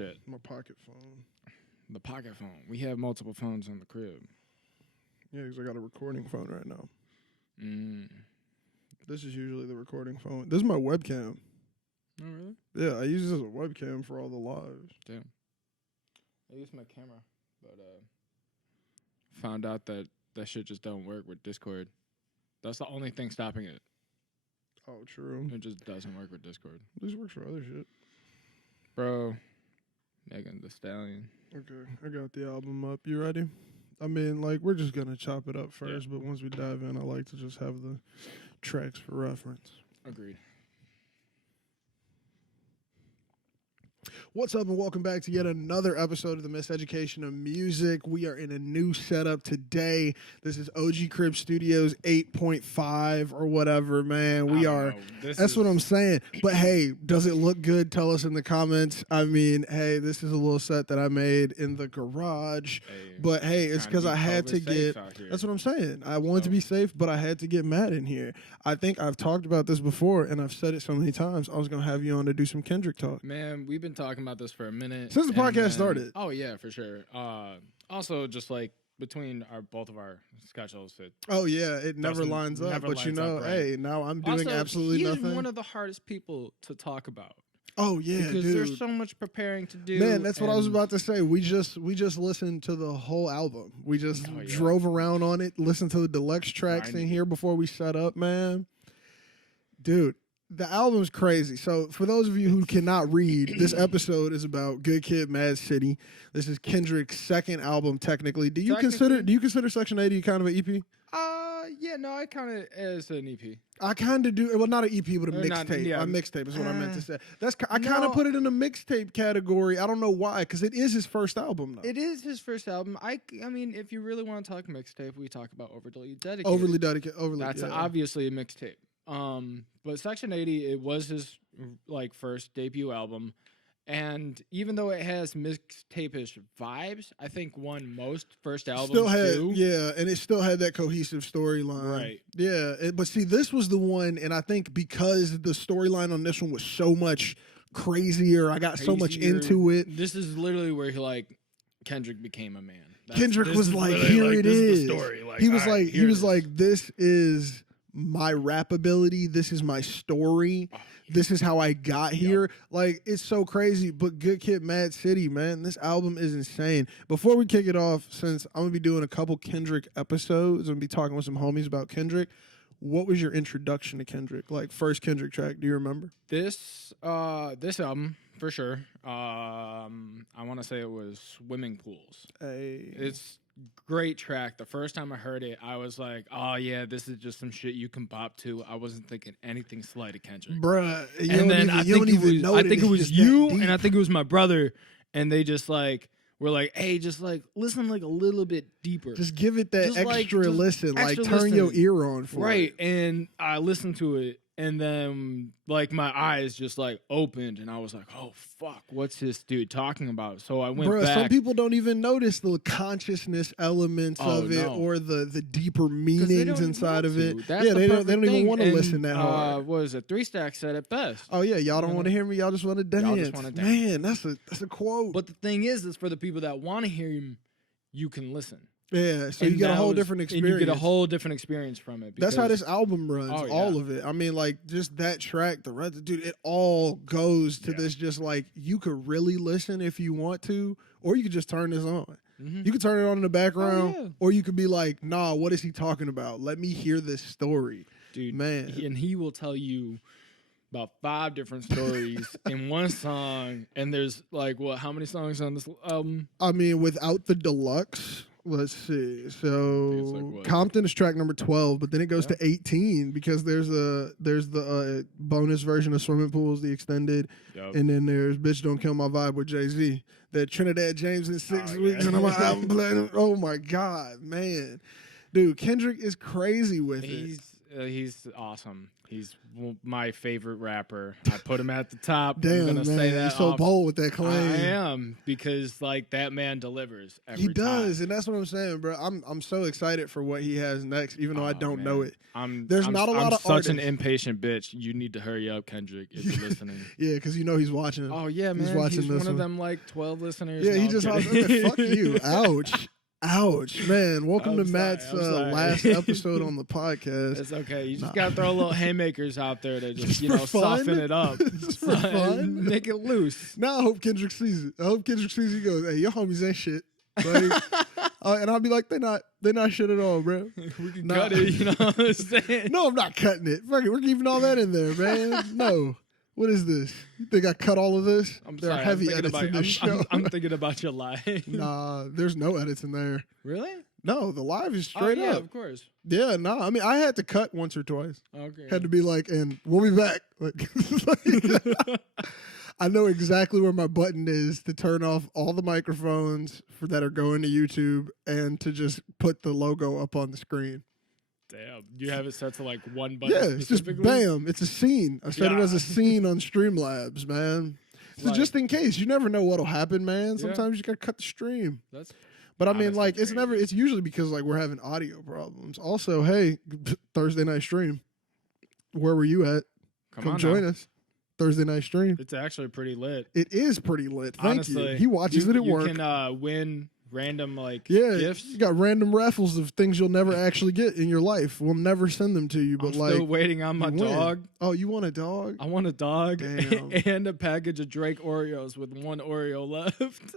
shit. My pocket phone. The pocket phone. We have multiple phones in the crib. Yeah, because I got a recording phone right now. This is usually the recording phone. This is my webcam. Oh, really? Yeah, I use this as a webcam for all the lives. Damn. I use my camera, but found out that shit just don't work with Discord. That's the only thing stopping it. Oh, true. It just doesn't work with Discord. This works for other shit. Bro, Megan Thee Stallion. Okay, I got the album up. You ready? I mean, like, we're just going to chop it up first, but once we dive in, I like to just have the tracks for reference. Agreed. What's up, and welcome back to yet another episode of the Miseducation of Music. We are in a new setup today. This is OG Crib Studios 8.5 or whatever, man. We are. That's what I'm saying. But hey, does it look good? Tell us in the comments. I mean, hey, this is a little set that I made in the garage. But hey, it's because I had to get. That's what I'm saying. I wanted to be safe, but I had to get M.A.A.d in here. I think I've talked about this before, and I've said it so many times. I was gonna have you on to do some Kendrick talk. Man, we've been talking about this for a minute since the podcast started. Oh yeah, for sure. Also, just like between both of our schedules, it never lines up. But you know, hey, now I'm doing absolutely nothing. He's one of the hardest people to talk about. Oh yeah, because dude. There's so much preparing to do. Man, that's what I was about to say. We just listened to the whole album. We just drove around on it, listened to the deluxe tracks in here before we set up, man. Dude, the album's crazy. So for those of you who cannot read, this episode is about Good Kid, M.A.A.d City. This is Kendrick's second album, technically. Do you consider Section 80 kind of an EP? Yeah, no, I count it as an EP. I kind of do. Well, not an EP, but a mixtape. A mixtape is what I meant to say. I kind of put it in a mixtape category. I don't know why, because it is his first album, though. It is his first album. I mean, if you really want to talk mixtape, we talk about Overly Dedicated. Overly Dedicated. That's obviously a mixtape. But Section 80, it was his first debut album. And even though it has mixtape-ish vibes, I think won most first albums do. Yeah, and it still had that cohesive storyline. Right. Yeah, but see, this was the one, and I think because the storyline on this one was so much crazier, I got so much into it. This is literally where Kendrick became a man. Kendrick was like, here it is. The story. He was like, this is my rap ability. This is my story. This is how I got here. Like, it's so crazy. But Good Kid, M.A.A.d City, man, this album is insane. Before we kick it off, since I'm going to be doing a couple Kendrick episodes, I'm going to be talking with some homies about Kendrick, what was your introduction to Kendrick? Like, first Kendrick track, do you remember? This album, for sure. I want to say it was Swimming Pools. It's great track. The first time I heard it, I was like, oh yeah, this is just some shit you can bop to. I wasn't thinking anything slight of Kendrick. Bruh. I think it was you and I think it was my brother, and they just were like, hey, just listen a little bit deeper. Just give it that extra listen. Turn your ear on for it. Right. And I listened to it, and then my eyes just opened, and I was like, oh fuck, what's this dude talking about? So I went back. Some people don't even notice the consciousness elements of it or the deeper meanings inside of it. They don't even want to listen that hard. What is it? 3 Stack said it best. Oh yeah, y'all don't want to hear me. Y'all just want to dance. Man, that's a quote. But the thing is for the people that want to hear him, you can listen. Yeah, so you get a whole different experience. And you get a whole different experience from it. That's how this album runs, all of it. I mean, just that track, the rest, dude, it all goes to this just you could really listen if you want to, or you could just turn this on. Mm-hmm. You could turn it on in the background, or you could be like, nah, what is he talking about? Let me hear this story. Dude, man. And he will tell you about 5 different stories in one song, and there's how many songs on this album? I mean, without the deluxe... Let's see. So Compton is track number 12, but then it goes to 18 because there's the bonus version of Swimming Pools, the extended, and then there's Bitch Don't Kill My Vibe with Jay-Z. That Trinidad James in 6 weeks, and I'm playing. Oh my God, man, dude, Kendrick is crazy with it. He's awesome. He's my favorite rapper. I put him at the top. Damn, I'm gonna man, say that. You're so bold with that claim. I am, because like that man delivers every time. He does, and that's what I'm saying, bro. I'm so excited for what he has next, even though I don't know it. There's not a lot of such artists. an impatient bitch. You need to hurry up, Kendrick, if you're listening. Yeah, because you know he's watching. Oh yeah, man. He's watching he's this one of them like 12 listeners. Yeah, no, he just fuck you. Ouch. Ouch, man. Welcome to Matt's last episode on the podcast. It's okay. You just got to throw a little haymakers out there to just, soften it up. Just for fun. Make it loose. Now I hope Kendrick sees it. I hope Kendrick sees it. He goes, hey, your homies ain't shit. Like, and I'll be like, they're not shit at all, bro. We can cut it, you know what I'm saying? No, I'm not cutting it. Fuck it, we're keeping all that in there, man. No. What is this? You think I cut all of this? There are heavy edits in this show. I'm thinking about your live. Nah, there's no edits in there. Really? No, the live is straight up. Yeah, of course. Yeah, no. I mean, I had to cut once or twice. Okay. Had to be like, and we'll be back. Like, I know exactly where my button is to turn off all the microphones that are going to YouTube and to just put the logo up on the screen. Damn, you have it set to like one button. Yeah, it's just bam. It's a scene. I set it as a scene on Streamlabs, man. So like, just in case, you never know what'll happen, man. Sometimes you gotta cut the stream. But I mean, like, it's crazy. It's usually because like we're having audio problems. Also, hey, Thursday night stream. Where were you at? Come join us. Thursday night stream. It's actually pretty lit. It is pretty lit. Thank Honestly, you. He watches it at work. You can win random gifts. You got random raffles of things you'll never actually get in your life. We'll never send them to you, but I'm still waiting on my dog. Oh, you want a dog? I want a dog. Damn. And a package of Drake Oreos with one Oreo left.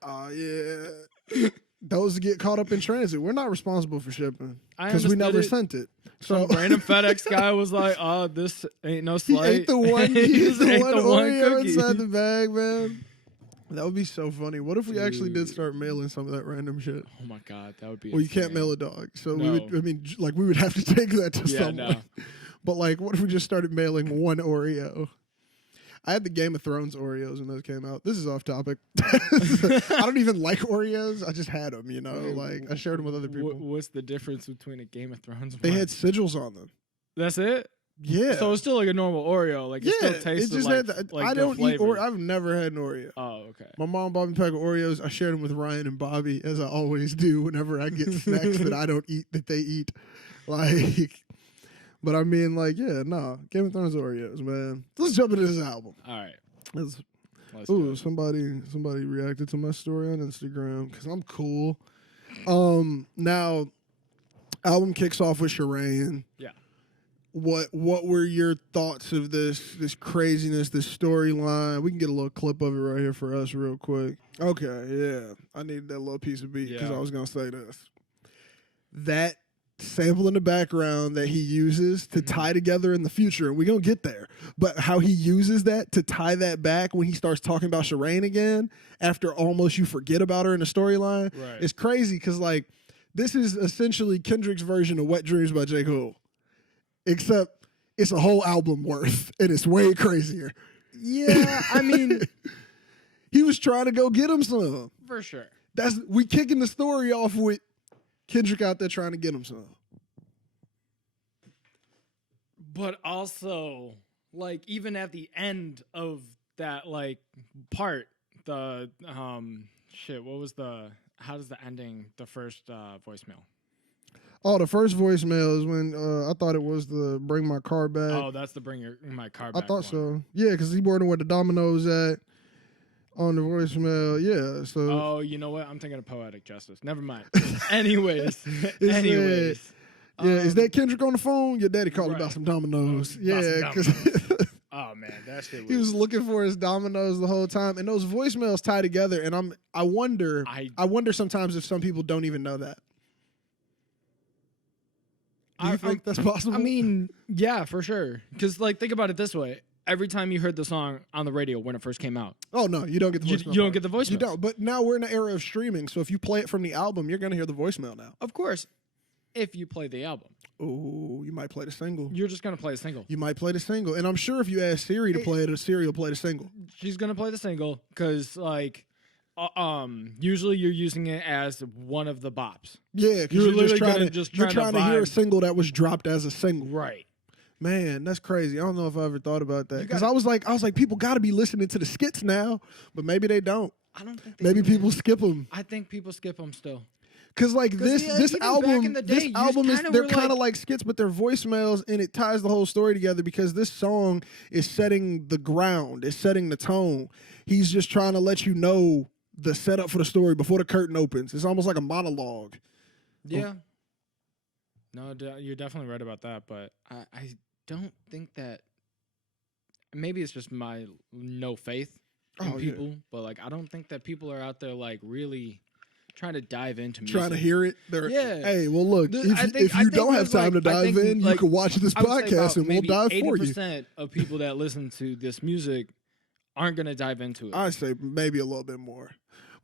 Oh yeah. Those get caught up in transit. We're not responsible for shipping because we never sent it. So some random FedEx guy was like, "Oh, this ain't no slight." He ate the one. He ate the one Oreo inside the bag, man. That would be so funny. What if we actually did start mailing some of that random shit? Oh my god, that would be. Well, insane. You can't mail a dog, so we would. I mean, like we would have to take that to someone. No. But like, what if we just started mailing one Oreo? I had the Game of Thrones Oreos when those came out. This is off topic. I don't even like Oreos. I just had them, you know. Like I shared them with other people. What's the difference between a Game of Thrones? They had sigils on them. That's it. Yeah. So it's still like a normal Oreo. Like it still tastes like I don't eat Oreo. I've never had an Oreo. Oh, okay. My mom bought me a pack of Oreos. I shared them with Ryan and Bobby, as I always do whenever I get snacks that I don't eat that they eat. Like, but I mean, like, yeah, no. Game of Thrones Oreos, man. Let's jump into this album. All right. Let's ooh, somebody reacted to my story on Instagram because I'm cool. Now, album kicks off with Shireen. Yeah. What were your thoughts of this craziness, this storyline? We can get a little clip of it right here for us real quick. Okay, yeah. I needed that little piece of beat because I was going to say this. That sample in the background that he uses to tie together in the future, and we're going to get there, but how he uses that to tie that back when he starts talking about Shireen again after almost you forget about her in the storyline, it's crazy because, like, this is essentially Kendrick's version of Wet Dreams by J. Cole. Except it's a whole album worth, and it's way crazier. Yeah, I mean, he was trying to go get him some. For sure. We kicking the story off with Kendrick out there trying to get him some. But also, like, even at the end of that, like, part, the, how does the ending, the first voicemail? Oh, the first voicemail is when I thought it was the bring my car back. Oh, that's the bring my car back. I thought so. Yeah, because he wondering where the Domino's at on the voicemail. Yeah. So. Oh, you know what? I'm thinking of Poetic Justice. Never mind. Anyways. Is that Kendrick on the phone? Your daddy called about some Domino's. Yeah, because. Oh man, that shit. He was looking for his Domino's the whole time, and those voicemails tie together. And I wonder sometimes if some people don't even know that. Do you think that's possible? I mean, yeah, for sure. Because, like, think about it this way. Every time you heard the song on the radio when it first came out. Oh, no, you don't get the voicemail. You don't get the voicemail. You don't. But now we're in an era of streaming, so if you play it from the album, you're going to hear the voicemail now. Of course. If you play the album. Oh, you might play the single. You're just going to play the single. You might play the single. And I'm sure if you ask Siri to play it, Siri will play the single. She's going to play the single because, like... usually you're using it as one of the bops. Yeah, because you're trying to hear a single that was dropped as a single. Right. Man, that's crazy. I don't know if I ever thought about that because I was like, people got to be listening to the skits now, but maybe they don't. I don't think they maybe people skip them. I think people skip them still. Cause like this album is they're kind of like skits, but they're voicemails, and it ties the whole story together because this song is setting the ground, it's setting the tone. He's just trying to let you know the setup for the story before the curtain opens. It's almost like a monologue. Yeah. No, you're definitely right about that, but I don't think that. Maybe it's just my no faith in people, but like I don't think that people are out there like really trying to dive into music. Trying to hear it. Yeah. Hey, well, look, if you don't have time to dive in, you can watch this podcast and we'll dive for you. 80% of people that listen to this music aren't going to dive into it. I'd say maybe a little bit more.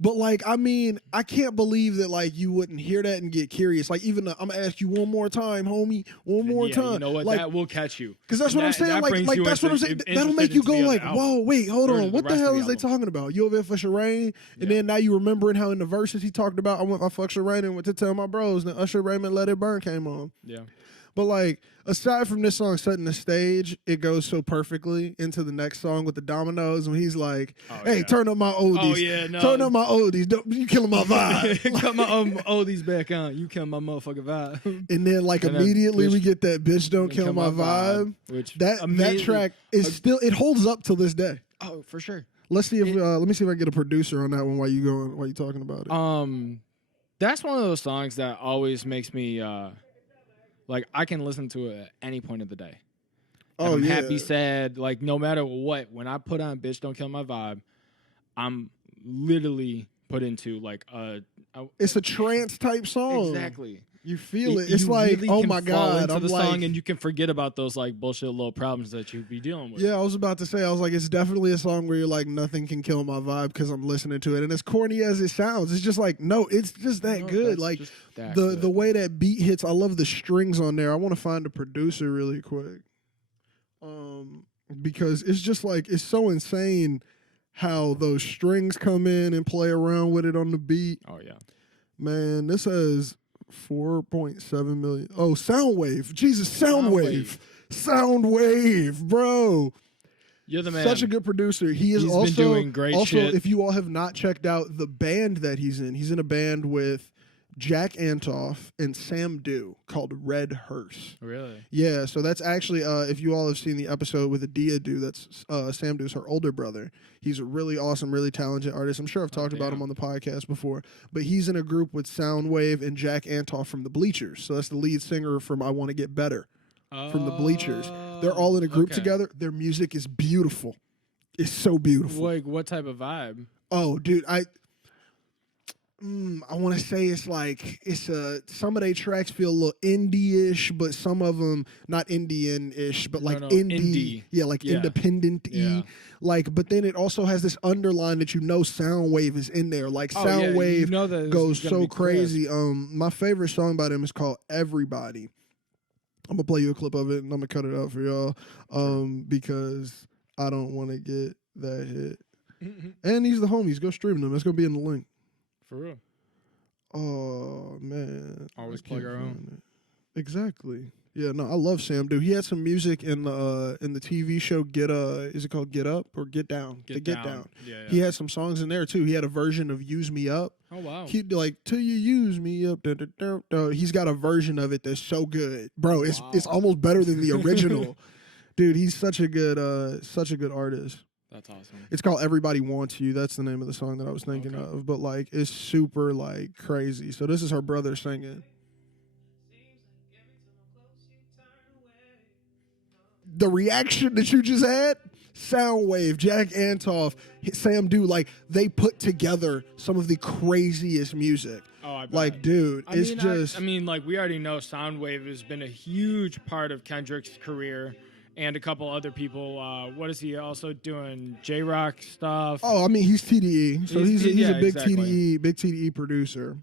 But, like, I mean, I can't believe that, like, you wouldn't hear that and get curious. Like, even I'm going to ask you one more time, homie. One more time. You know what? Like, that will catch you. Because that's what I'm saying. Like that's what I'm saying. That'll make you go, like, whoa, wait, hold on. What the hell is they talking about? You over there for Shireen? And then now you remembering how in the verses he talked about, I fucked Shireen and went to tell my bros. Then Usher Raymond Let It Burn came on. Yeah. But, like, aside from this song setting the stage, it goes so perfectly into the next song with the dominoes when he's like, hey, turn up my oldies. Oh, yeah, no. Turn up my oldies. You killing my vibe. Cut my oldies back on. You killing my motherfucking vibe. And then, like, immediately we get that bitch don't kill my vibe. Which that track is still, it holds up till this day. Oh, for sure. Let's see if, let me see if I get a producer on that one while you talking about it. That's one of those songs that always makes me, like, I can listen to it at any point of the day. And I'm happy, sad, like, no matter what. When I put on Bitch Don't Kill My Vibe, I'm literally put into, like, it's a trance type song. Exactly. You feel it. It's like, really oh my God. I'm the song and you can forget about those, like, bullshit little problems that you'd be dealing with. Yeah, I was about to say, I was like, it's definitely a song where you're like, nothing can kill my vibe because I'm listening to it. And as corny as it sounds, it's just like, no, it's just that good. Like, the way that beat hits, I love the strings on there. I want to find a producer really quick. Because it's just like, it's so insane how those strings come in and play around with it on the beat. Oh, yeah. Man, this has 4.7 million. Oh, Soundwave. Jesus, Soundwave. Soundwave, bro. You're the man. Such a good producer. He's also been doing great shit. If you all have not checked out the band that he's in a band with Jack Antoff and Sam Dew called Red Hearse. Really? Yeah, so that's actually, if you all have seen the episode with Adia Dew, that's Sam Dew's her older brother. He's a really awesome, really talented artist. I'm sure I've talked about him on the podcast before, but he's in a group with Soundwave and Jack Antoff from the Bleachers. So that's the lead singer from I Want to Get Better from the Bleachers. They're all in a group together. Their music is beautiful. It's so beautiful. Like, what type of vibe? Oh, dude, I want to say it's like some of their tracks feel a little indie-ish, but some of them not Indian-ish, but like indie. Yeah, like independent-y. Yeah. Like, but then it also has this underline that Soundwave is in there. Like Soundwave goes so crazy. My favorite song by them is called Everybody. I'm gonna play you a clip of it and I'm gonna cut it out for y'all. Because I don't want to get that hit. And these are the homies. Go stream them. It's gonna be in the link. For real. Oh, man. Always plug our own. Exactly. Yeah, no, I love Sam Dew. He had some music in the TV show is it called Get Up or Get Down? Get Down. Yeah. He had some songs in there too. He had a version of Use Me Up. Oh wow. He like Till You Use Me Up. He's got a version of it that's so good. Bro, it's almost better than the original. Dude, he's such a good artist. That's awesome. It's called Everybody Wants You. That's the name of the song that I was thinking of. But, like, it's super, like, crazy. So this is her brother singing. The reaction that you just had, Soundwave, Jack Antoff, Sam Dew, like, they put together some of the craziest music. Oh, I bet. Like, dude, I mean, like, we already know Soundwave has been a huge part of Kendrick's career. And a couple other people. What is he also doing? J-Rock stuff. Oh, I mean, he's TDE, so he's a big TDE producer.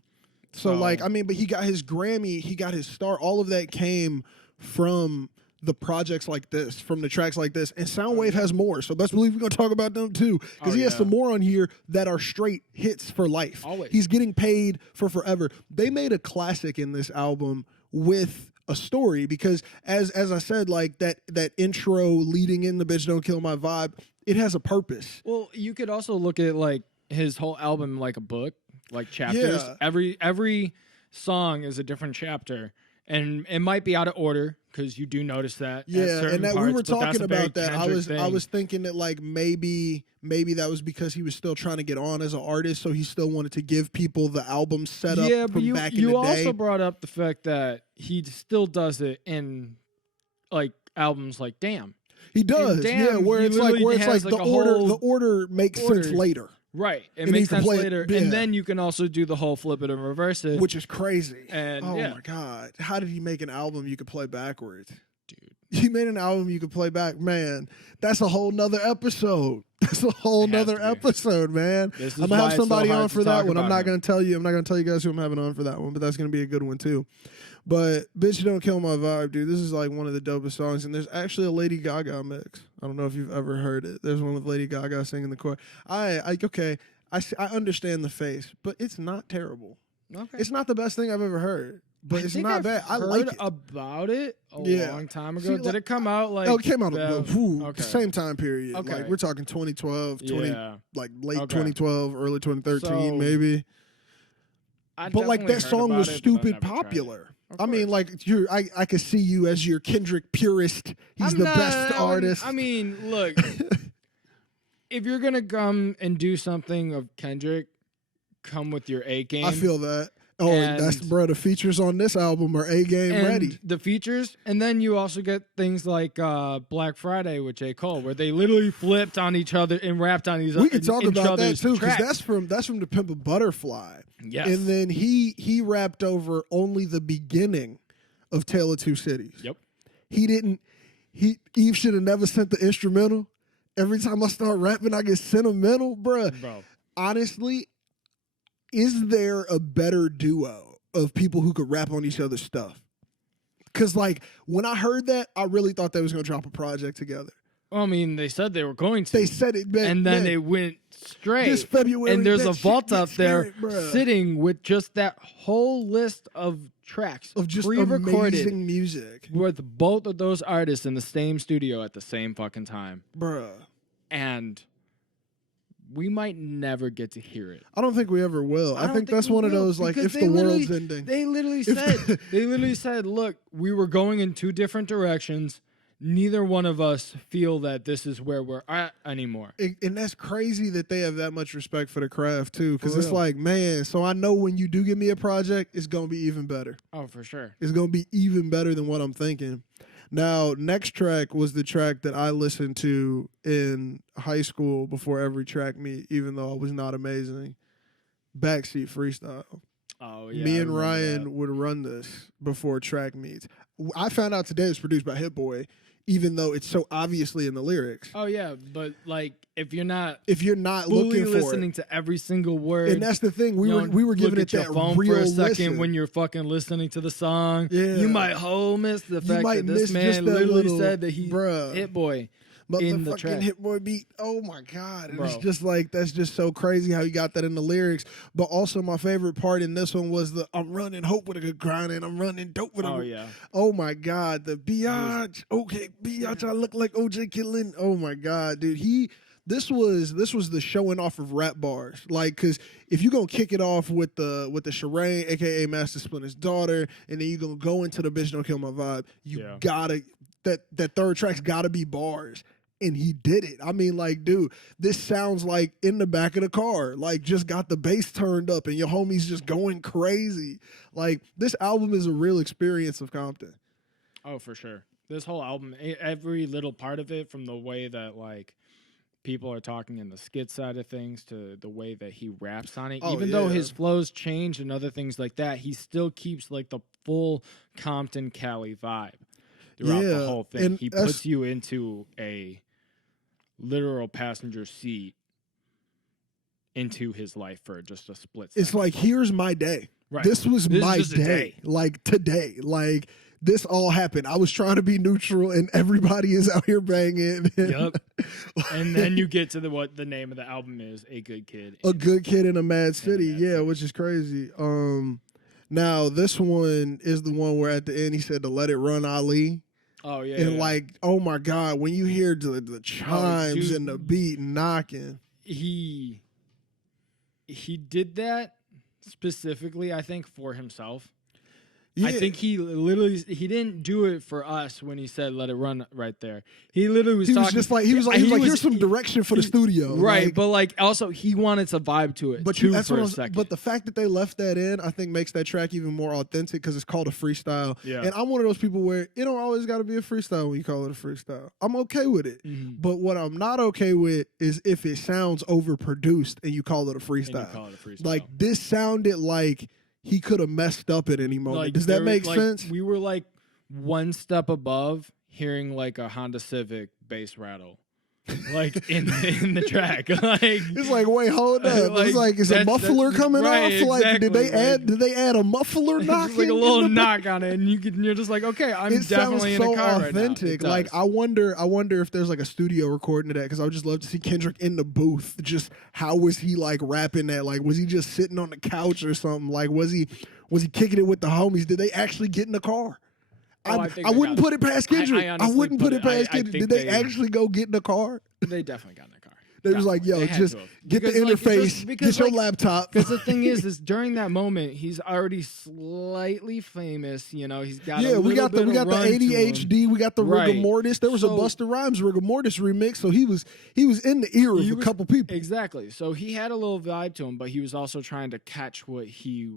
So like, I mean, but he got his Grammy, he got his star. All of that came from the projects like this, from the tracks like this. And Soundwave has more, so best believe we're gonna talk about them too, because he has some more on here that are straight hits for life. Always. He's getting paid for forever. They made a classic in this album with a story, because as I said, like that intro leading in the Bitch Don't Kill My Vibe, it has a purpose. Well, you could also look at like his whole album like a book, like chapters. Yeah. Every song is a different chapter, and it might be out of order because you do notice that. Yeah, and that parts, we were talking about that. I was thinking that like maybe that was because he was still trying to get on as an artist, so he still wanted to give people the album setup. Yeah, but you also brought up the fact that he still does it in like albums like Damn. He does, where it's like the order makes sense later. Right, it makes sense later, and then you can also do the whole flip it and reverse it, which is crazy. And my god, how did he make an album you could play backwards, dude? He made an album you could play back, man. That's a whole nother episode. That's a whole nother episode, man. I'm gonna have somebody on for that one. I'm not gonna tell you guys who I'm having on for that one, but that's gonna be a good one too. But Bitch Don't Kill My Vibe, dude. This is like one of the dopest songs, and there's actually a Lady Gaga mix. I don't know if you've ever heard it. There's one with Lady Gaga singing the chorus. I understand the face, but it's not terrible. Okay. It's not the best thing I've ever heard, but it's not bad. I like it. About it a long time ago. Did it come out like? Oh, it came out the same time period. Okay. Like we're talking 2012, like late 2012, early 2013, maybe. But like that song was stupid popular. I mean, like I could see you as your Kendrick purist. He's the best artist. I mean, look, if you're gonna come and do something of Kendrick, come with your A game. I feel that. Oh, and that's the features on this album are A game ready. The features, and then you also get things like Black Friday with J. Cole, where they literally flipped on each other and rapped on each other. We could talk about that too, because that's from the Pimp a Butterfly. Yes. And then he rapped over only the beginning of Tale of Two Cities. Yep. Eve should have never sent the instrumental. Every time I start rapping, I get sentimental, bruh. Bro. Honestly, is there a better duo of people who could rap on each other's stuff? Because, like, when I heard that, I really thought they was going to drop a project together. Well, I mean, they said they were going to. They said it, man. And then it went straight. This February. And there's a vault out there sitting with just that whole list of tracks. Of just amazing music. With both of those artists in the same studio at the same fucking time. Bruh. And we might never get to hear it. I don't think we ever will. I think that's one of those, like, if the world's ending. They literally said, look, we were going in two different directions. Neither one of us feel that this is where we're at anymore. And that's crazy that they have that much respect for the craft, too. Because it's like, man, so I know when you do give me a project, it's going to be even better. Oh, for sure. It's going to be even better than what I'm thinking. Now, next track was the track that I listened to in high school before every track meet, even though it was not amazing. Backseat Freestyle. Oh, yeah. Me and Ryan would run this before track meets. I found out today it's produced by Hit Boy, even though it's so obviously in the lyrics. Oh, yeah, but, like, if you're not looking for listening to every single word. And that's the thing. We were giving it that phone real for a second listen. When you're fucking listening to the song. Yeah. You might miss the fact that this man literally said that he Hit Boy. But in the fucking fucking Hit Boy beat, oh my God. And it's just like, that's just so crazy how you got that in the lyrics. But also my favorite part in this one was the I'm running hope with a good grind and I'm running dope with a Oh, yeah. Oh my God. The biatch. Okay, biatch, I look like OJ Killin. Oh my God, dude. This was the showing off of rap bars. Like, because if you're going to kick it off with the Sherane, a.k.a. Master Splinter's daughter, and then you're going to go into the Bitch Don't Kill My Vibe, you gotta, that third track's got to be bars. And he did it. I mean, like, dude, this sounds like in the back of the car. Like, just got the bass turned up and your homie's just going crazy. Like, this album is a real experience of Compton. Oh, for sure. This whole album, every little part of it, from the way that, like, people are talking in the skit side of things to the way that he raps on it. Even though his flows change and other things like that, he still keeps, like, the full Compton Cali vibe throughout the whole thing. And he puts you into a literal passenger seat into his life for just a split second. It's like, here's my day. Right. This was my day. Like, today. Like, this all happened. I was trying to be neutral, and everybody is out here banging. Yep. And then you get to what the name of the album is, A Good Kid. A Good Kid in a Mad City. Yeah, which is crazy. Now, this one is the one where at the end he said to let it run, Ali. Oh, yeah. And like, oh my God, when you hear the chimes and the beat knocking. He did that specifically, I think, for himself. Yeah. I think he didn't do it for us when he said let it run right there. He literally was talking. He was like, here's some direction for the studio. Right, like, but like also he wanted to vibe to it. But but the fact that they left that in, I think makes that track even more authentic because it's called a freestyle. Yeah. And I'm one of those people where it don't always got to be a freestyle when you call it a freestyle. I'm okay with it. Mm-hmm. But what I'm not okay with is if it sounds overproduced and you call it a freestyle. Like this sounded like he could have messed up at any moment. Like, does that make sense? We were like one step above hearing like a Honda Civic bass rattle, like in the track. Like it's like, wait, hold up. Like, it's like, is a muffler coming off? Like, exactly. Did they add a muffler knock? Like a little knock on it, and you're just like, okay, I'm definitely in a car authentic. Right now. Like I wonder if there's like a studio recording of that because I would just love to see Kendrick in the booth. Just how was he like rapping that? Like, was he just sitting on the couch or something? Like, was he kicking it with the homies? Did they actually get in the car? I wouldn't put it past Kendrick. I wouldn't put it past Kendrick. Did they actually go get in the car? They definitely got in the car. They was like, yo, just get the interface, get your laptop. Because the thing is during that moment, he's already slightly famous. You know, he's got we got the ADHD, we got the rigor mortis. There was a Busta Rhymes rigor mortis remix, so he was in the ear of a couple people. Exactly. So he had a little vibe to him, but he was also trying to catch what he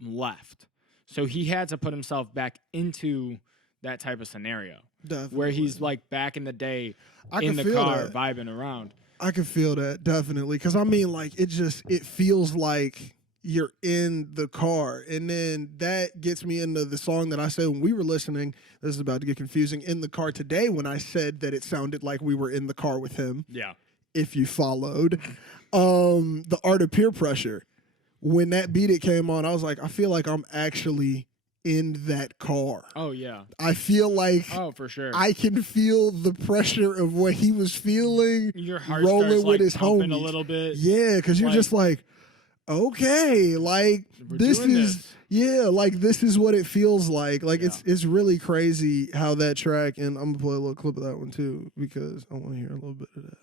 left. So he had to put himself back into that type of scenario. Definitely. Where he's like back in the day in the car vibing around. I can feel that, definitely. Because I mean, like, it feels like you're in the car. And then that gets me into the song that I said when we were listening. This is about to get confusing. In the car today when I said that it sounded like we were in the car with him. Yeah. If you followed. The Art of Peer Pressure. When that beat it came on, I was like, I feel like I'm actually in that car. Oh, yeah. I feel like for sure. I can feel the pressure of what he was feeling. Your heart rolling starts, with his homies a little bit. Yeah, because you're just like, okay, like this is like this is what it feels like. Like it's really crazy how that track, and I'm gonna play a little clip of that one too because I want to hear a little bit of that.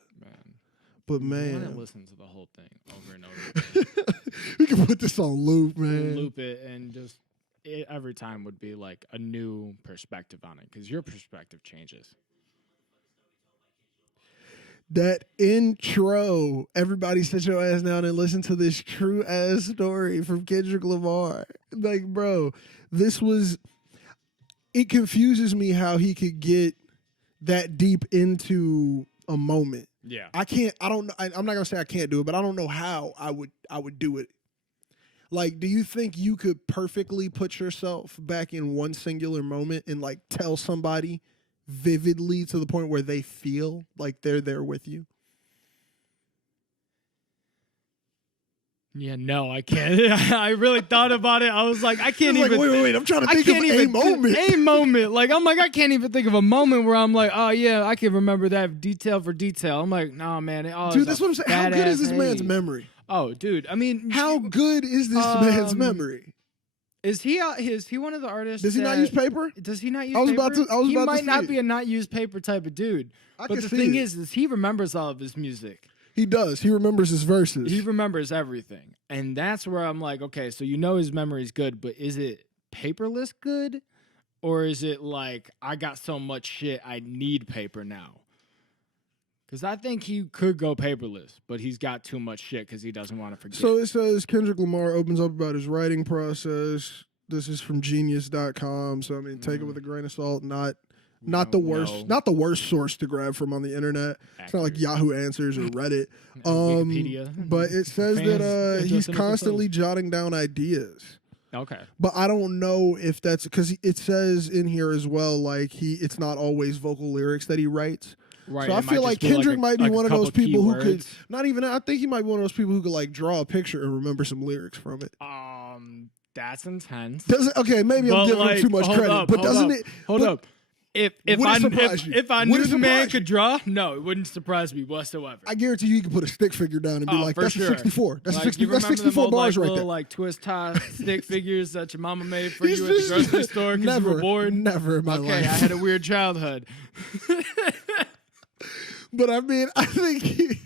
But man, I want to listen to the whole thing over and over. We can put this on loop, man. Loop it, and just every time would be like a new perspective on it because your perspective changes. That intro, everybody sit your ass down and listen to this true ass story from Kendrick Lamar. Like, bro, it confuses me how he could get that deep into a moment. Yeah. I'm not gonna say I can't do it, but I don't know how I would do it. Like, do you think you could perfectly put yourself back in one singular moment and like tell somebody vividly to the point where they feel like they're there with you? Yeah, no, I can't. I really thought about it. I was like, I can't even. Like, wait. I'm trying to think of a moment. A moment. Like, I'm like, I can't even think of a moment where I'm like, oh, yeah, I can remember that detail for detail. I'm like, nah, man. Dude, that's what I'm saying. How good is this man's memory? Oh, dude. I mean. How good is this man's memory? Is he one of the artists? Does he not use paper? Does he not use paper? He might not be a not use paper type of dude. But the thing is he remembers all of his music. He does. He remembers his verses. He remembers everything. And that's where I'm like, okay, so you know his memory's good, but is it paperless good? Or is it like, I got so much shit, I need paper now? Because I think he could go paperless, but he's got too much shit because he doesn't want to forget. So it says Kendrick Lamar opens up about his writing process. This is from genius.com. So, I mean, take it with a grain of salt. Not the worst source to grab from on the internet. Accurate. It's not like Yahoo Answers or Reddit. Wikipedia. But it says that he's constantly jotting down ideas. Okay. But I don't know if that's because it says in here as well, like it's not always vocal lyrics that he writes. Right. So I feel like Kendrick might be one of those people who could not even. I think he might be one of those people who could like draw a picture and remember some lyrics from it. That's intense. Okay, maybe I'm giving him too much credit, but doesn't it? Hold up. If I knew the man could draw, no, it wouldn't surprise me whatsoever. I guarantee you could put a stick figure down and be like, "That's sure. a 64. That's like, 60. That's 64 bars right there." Like twist tie stick figures that your mama made for you at the grocery store because you were bored. Never in my life. Okay, I had a weird childhood. But I mean, I think he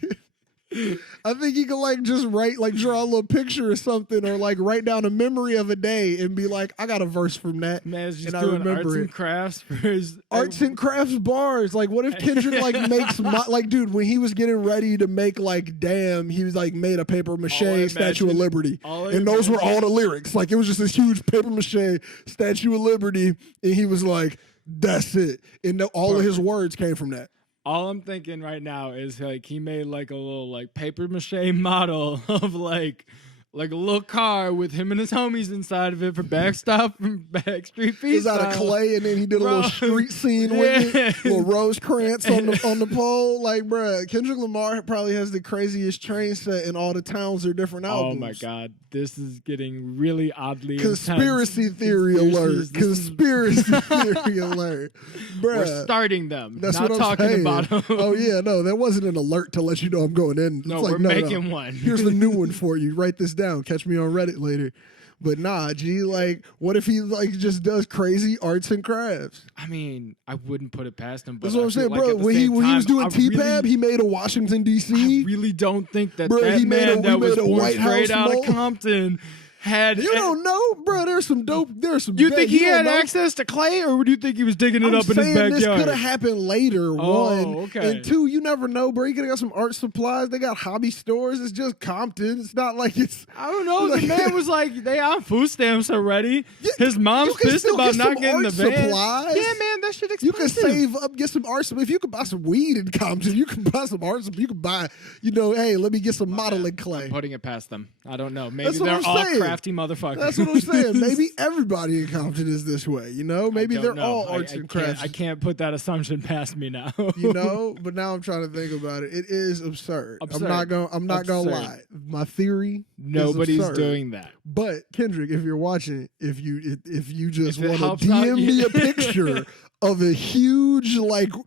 could like just draw a little picture or something, or like write down a memory of a day and be like, I got a verse from that. Man's just doing arts and crafts for his arts and crafts bars. Like, what if Kendrick like makes like, dude, when he was getting ready to make like Damn, he was like made a paper mache Statue of Liberty, and those were all the lyrics. Like, it was just this huge paper mache Statue of Liberty, and he was like, that's it, and all of his words came from that. All I'm thinking right now is like he made like a little like paper mache model of like a little car with him and his homies inside of it for Backstop and Backstreet Freestyle. It was out of clay, and then he did a little street scene with it, little Rosecrans on the pole. Like, bruh, Kendrick Lamar probably has the craziest train set in all the towns or different albums. Oh my God, this is getting really oddly conspiracy theory alert. Conspiracy theory alert, bruh. We're starting them. That's not what I'm talking saying. About them. Oh yeah, no, that wasn't an alert to let you know I'm going in. No, it's like, we're making one. Here's the new one for you. Write this down. Catch me on Reddit later. But nah, G, like, what if he like just does crazy arts and crafts? I mean, I wouldn't put it past him. But that's what I'm saying, like bro. When he was doing T-Pab, he made a Washington D.C. I really don't think that that man that was born straight out of Compton had. You don't know, bro. There's some dope. You think he had access to clay, or do you think he was digging it up in his backyard? This could have happened later. One, okay. And two, you never know, bro. You could have got some art supplies. They got hobby stores. It's just Compton. It's not like it's. I don't know. The man was like, they on food stamps already. Yeah, his mom's pissed about not getting the van. Supplies. Yeah, man, that shit expensive. You can save up, get some art. If you could buy some weed in Compton, you can buy some art. You can buy, hey, let me get some modeling clay. I'm putting it past them. I don't know. Maybe they're all crafty motherfuckers. That's what I'm saying. Maybe everybody in Compton is this way, Maybe they're all arts and crafts. I can't put that assumption past me now. But now I'm trying to think about it. It is absurd. I'm not gonna lie. My theory. Nobody's doing that. But Kendrick, if you're watching, if you just want to DM me a picture of a huge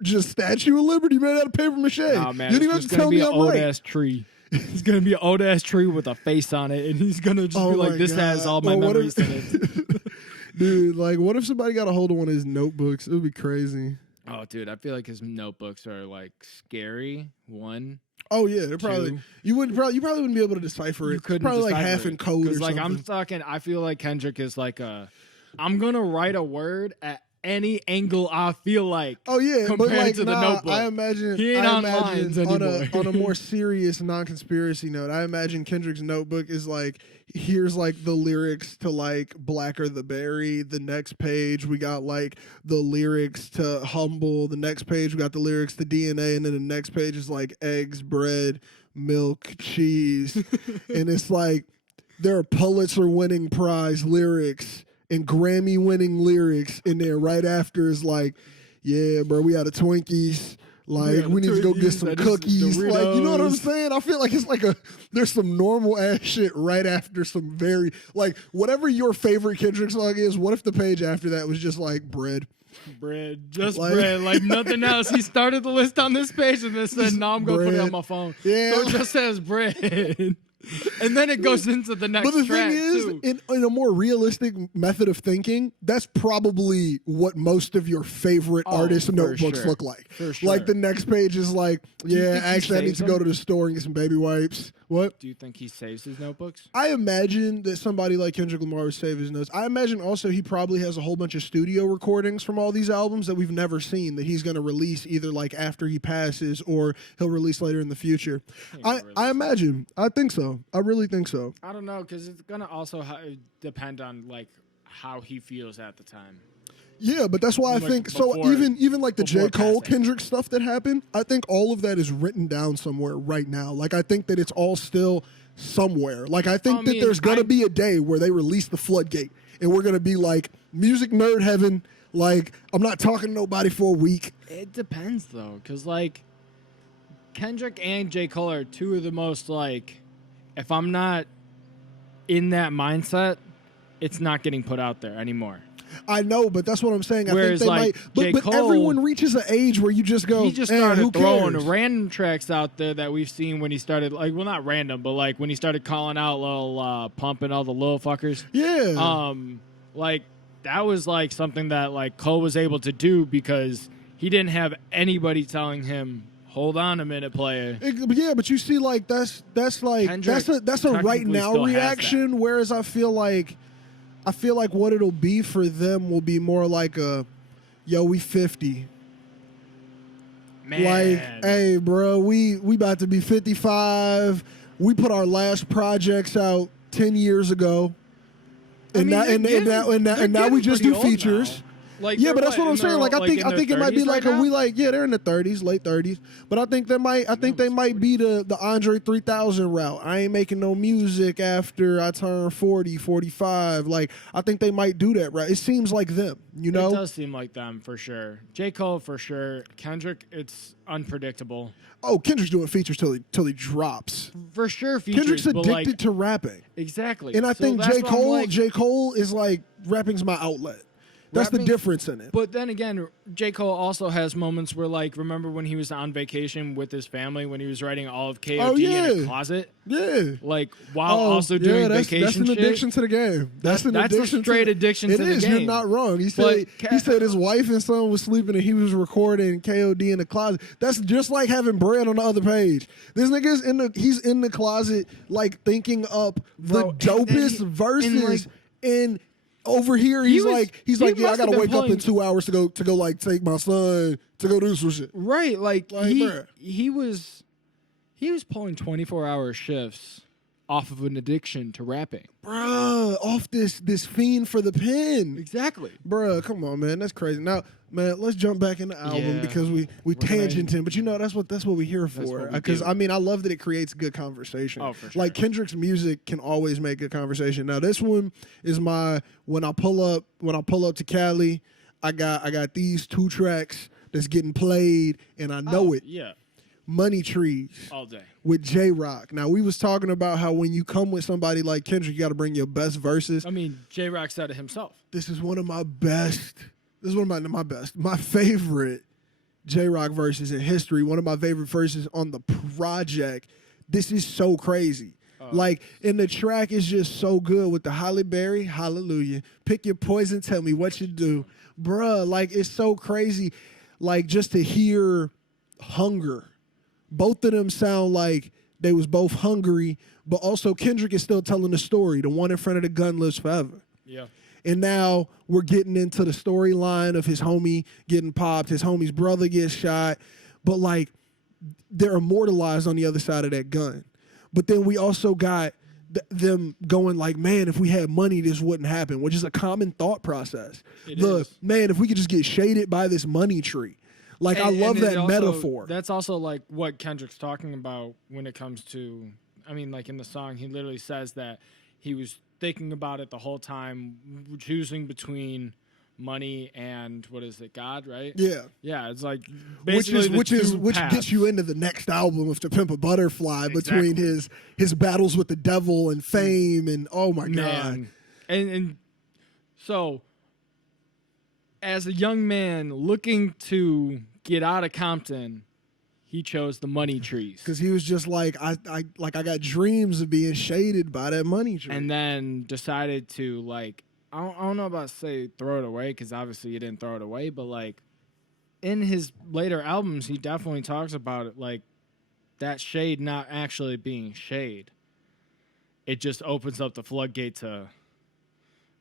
just Statue of Liberty made out of paper mache, nah, man, you don't even have to tell me I'm old right. Ass tree. It's gonna be an old ass tree with a face on it, and he's gonna just be like, "This has all my memories in it." Dude, what if somebody got a hold of one of his notebooks? It would be crazy. Oh, dude, I feel like his notebooks are scary. One. Oh yeah, they're probably you probably wouldn't be able to decipher it. You couldn't probably decipher half in code or something. I'm talking. I feel like Kendrick is I'm gonna write a word at any angle I feel like. Oh yeah, compared to the notebook. I imagine he ain't on lines anymore. on a more serious non-conspiracy note, I imagine Kendrick's notebook is here's the lyrics to Blacker the Berry. The next page we got the lyrics to Humble. The next page we got the lyrics to DNA, and then the next page is eggs, bread, milk, cheese, and it's there are Pulitzer-winning prize lyrics and Grammy-winning lyrics in there. Right after is yeah, bro, we out of Twinkies. We need to go get some cookies. You know what I'm saying? I feel like it's there's some normal ass shit right after some very whatever your favorite Kendrick song is. What if the page after that was just bread? Bread, just bread, nothing else. He started the list on this page and then said, "No, I'm gonna put it on my phone." Yeah, so it just says bread. And then it goes into the next track. But the thing is, in a more realistic method of thinking, that's probably what most of your favorite artists' notebooks look like. For sure. The next page is actually I need to go to the store and get some baby wipes. What? Do you think he saves his notebooks? I imagine that somebody like Kendrick Lamar would save his notes. I imagine also he probably has a whole bunch of studio recordings from all these albums that we've never seen that he's going to release either after he passes or he'll release later in the future. I imagine. I think so. I really think so. I don't know, because it's going to also depend on how he feels at the time. Yeah, but that's why I think even the J. Cole Kendrick stuff that happened, I think all of that is written down somewhere right now. I think that it's all still somewhere. I think that there's gonna be a day where they release the floodgate and we're gonna be music nerd heaven. I'm not talking to nobody for a week. It depends though, because Kendrick and J. Cole are two of the most if I'm not in that mindset, it's not getting put out there anymore. I know, but that's what I'm saying. Whereas, I think they might. But Cole, everyone reaches an age where you just go. He just started throwing cares? Random tracks out there that we've seen when he started, like, well, not random, but like when he started calling out Lil Pump and all the little fuckers. Yeah. Like that was like something that like Cole was able to do because he didn't have anybody telling him, "Hold on a minute, player." Yeah, but you see, like that's like Kendrick that's a right now reaction. Whereas I feel like what it'll be for them will be more like a, yo, we 50. Man. Like, hey, bro, we about to be 55. We put our last projects out 10 years ago, and now we just do features. Now. Like, yeah, but that's what I'm saying. Like, I think it might be like they're in the 30s, late 30s. But I think they might be the Andre 3000 route. I ain't making no music after I turn 40, 45. Like, I think they might do that, right? It seems like them, you know? It does seem like them for sure. J. Cole for sure. Kendrick, it's unpredictable. Oh, Kendrick's doing features till he drops. For sure, features. Kendrick's addicted to rapping. Exactly. And I think J. Cole is like, rapping's my outlet. That's the difference in it. But then again, J. Cole also has moments where, like, remember when he was on vacation with his family when he was writing all of KOD in a closet? Yeah. Like, while also doing vacation That's an addiction to the game. That's a straight addiction to the game. It is. You're not wrong. He said his wife and son was sleeping and he was recording KOD in the closet. That's just like having bread on the other page. This nigga's he's in the closet, like, thinking up the dopest verses and over here, he's like, yeah, I gotta wake up in 2 hours to go like take my son to go do some shit. Right, like he was pulling 24-hour shifts off of an addiction to rapping, bruh. Off this fiend for the pen. Exactly, bruh. Come on, man, that's crazy. Now, man, let's jump back in the album because we tangenting, but you know that's what we're here for. Because I mean, I love that it creates good conversation. Oh, for sure. Like Kendrick's music can always make good conversation. Now, this one is when I pull up to Cali, I got these 2 tracks that's getting played, and I know it. Yeah. Money Trees all day with J-Rock. Now, we was talking about how when you come with somebody like Kendrick, you got to bring your best verses. I mean, J-Rock said it himself. This is one of my best. This is one of my best. My favorite J-Rock verses in history. One of my favorite verses on the project. This is so crazy. Like, and the track is just so good with the Holly Berry, hallelujah. Pick your poison, tell me what you do. Bruh, like, it's so crazy. Like, just to hear hunger. Both of them sound like they was both hungry, but also Kendrick is still telling the story. The one in front of the gun lives forever. Yeah. And now we're getting into the storyline of his homie getting popped, his homie's brother gets shot, but like they're immortalized on the other side of that gun. But then we also got them going like, man, if we had money, this wouldn't happen, which is a common thought process. Man, if we could just get shaded by this money tree. Like, I love that metaphor. That's also, like, what Kendrick's talking about when it comes to, I mean, like, in the song, he literally says that he was thinking about it the whole time, choosing between money and, what is it, God, right? Yeah. Yeah, it's like, basically which gets you into the next album of To Pimp a Butterfly, between his battles with the devil and fame and, oh, my God. And so, as a young man looking to get out of Compton, he chose the money trees. Because he was just like, I got dreams of being shaded by that money tree. And then decided to, like, I don't know about say throw it away, because obviously he didn't throw it away, but, like, in his later albums, he definitely talks about it, like, that shade not actually being shade. It just opens up the floodgate to,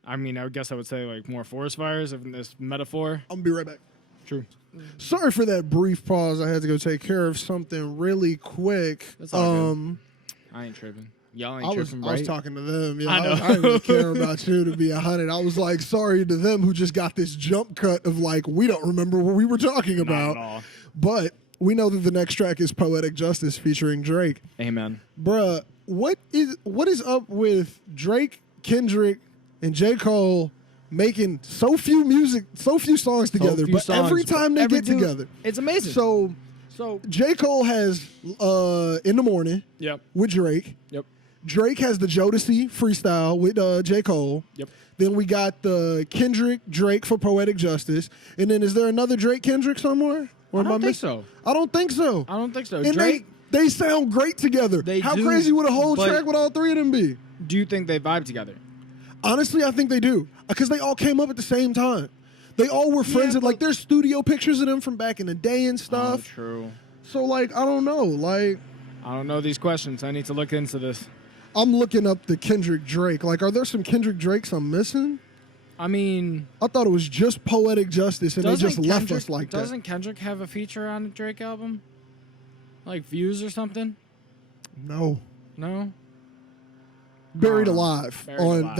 I mean, I guess I would say, like, more forest fires in this metaphor. I'm going to be right back. True. Sorry for that brief pause. I had to go take care of something really quick. That's all good. I ain't tripping. Y'all ain't tripping, right? I was talking to them. Yeah, I know. I didn't really care about you, to be 100. I was like, sorry to them who just got this jump cut of, like, we don't remember what we were talking about. Not at all. But we know that the next track is Poetic Justice featuring Drake. Amen. Bruh, what is up with Drake, Kendrick, and J. Cole making so few songs together, every time they get together, it's amazing. So J. Cole has In the Morning Yep. with Drake. Yep. Drake has the Jodeci freestyle with J. Cole. Yep. Then we got the Kendrick Drake for Poetic Justice. And then is there another Drake Kendrick somewhere? Or I don't think so. I don't think so. I don't think so. And Drake, they sound great together. How crazy would a whole track with all three of them be? Do you think they vibe together? Honestly, I think they do. Because they all came up at the same time. They all were friends. And, like, there's studio pictures of them from back in the day and stuff. Oh, true. So, like, I don't know. Like, I don't know these questions. I need to look into this. I'm looking up the Kendrick Drake. Like, are there some Kendrick Drakes I'm missing? I mean, I thought it was just Poetic Justice, and they just left us like that. Doesn't Kendrick have a feature on a Drake album? Like Views or something? No. No? Buried Alive. Buried Alive.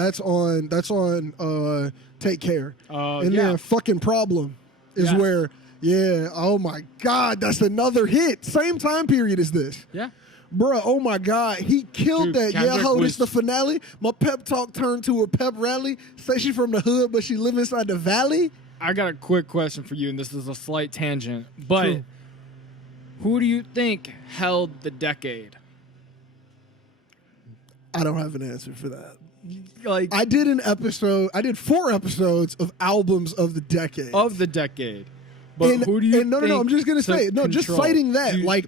That's on Take Care. And yeah. then Fucking Problem is where, oh my God, that's another hit. Same time period as this. Yeah. Bruh, oh my God, he killed that. Kendrick Yeah, ho, this the finale. My pep talk turned to a pep rally. Say she from the hood, but she live inside the valley. I got a quick question for you, and this is a slight tangent. But who do you think held the decade? I don't have an answer for that. Like, I did 4 episodes of albums of the decade. But who do you think? No, I'm just going to say, no, just citing that. Like,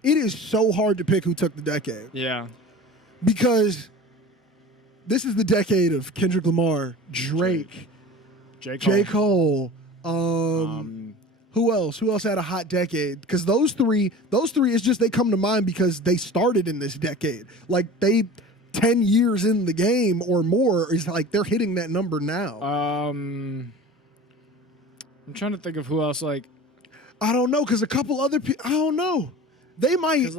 it is so hard to pick who took the decade. Yeah. Because this is the decade of Kendrick Lamar, Drake, J. Cole. Who else? Who else had a hot decade? Because those three is just, they come to mind because they started in this decade. Like, 10 years in the game or more is like they're hitting that number now. I'm trying to think of who else. Like, I don't know, because a couple other people, I don't know. They might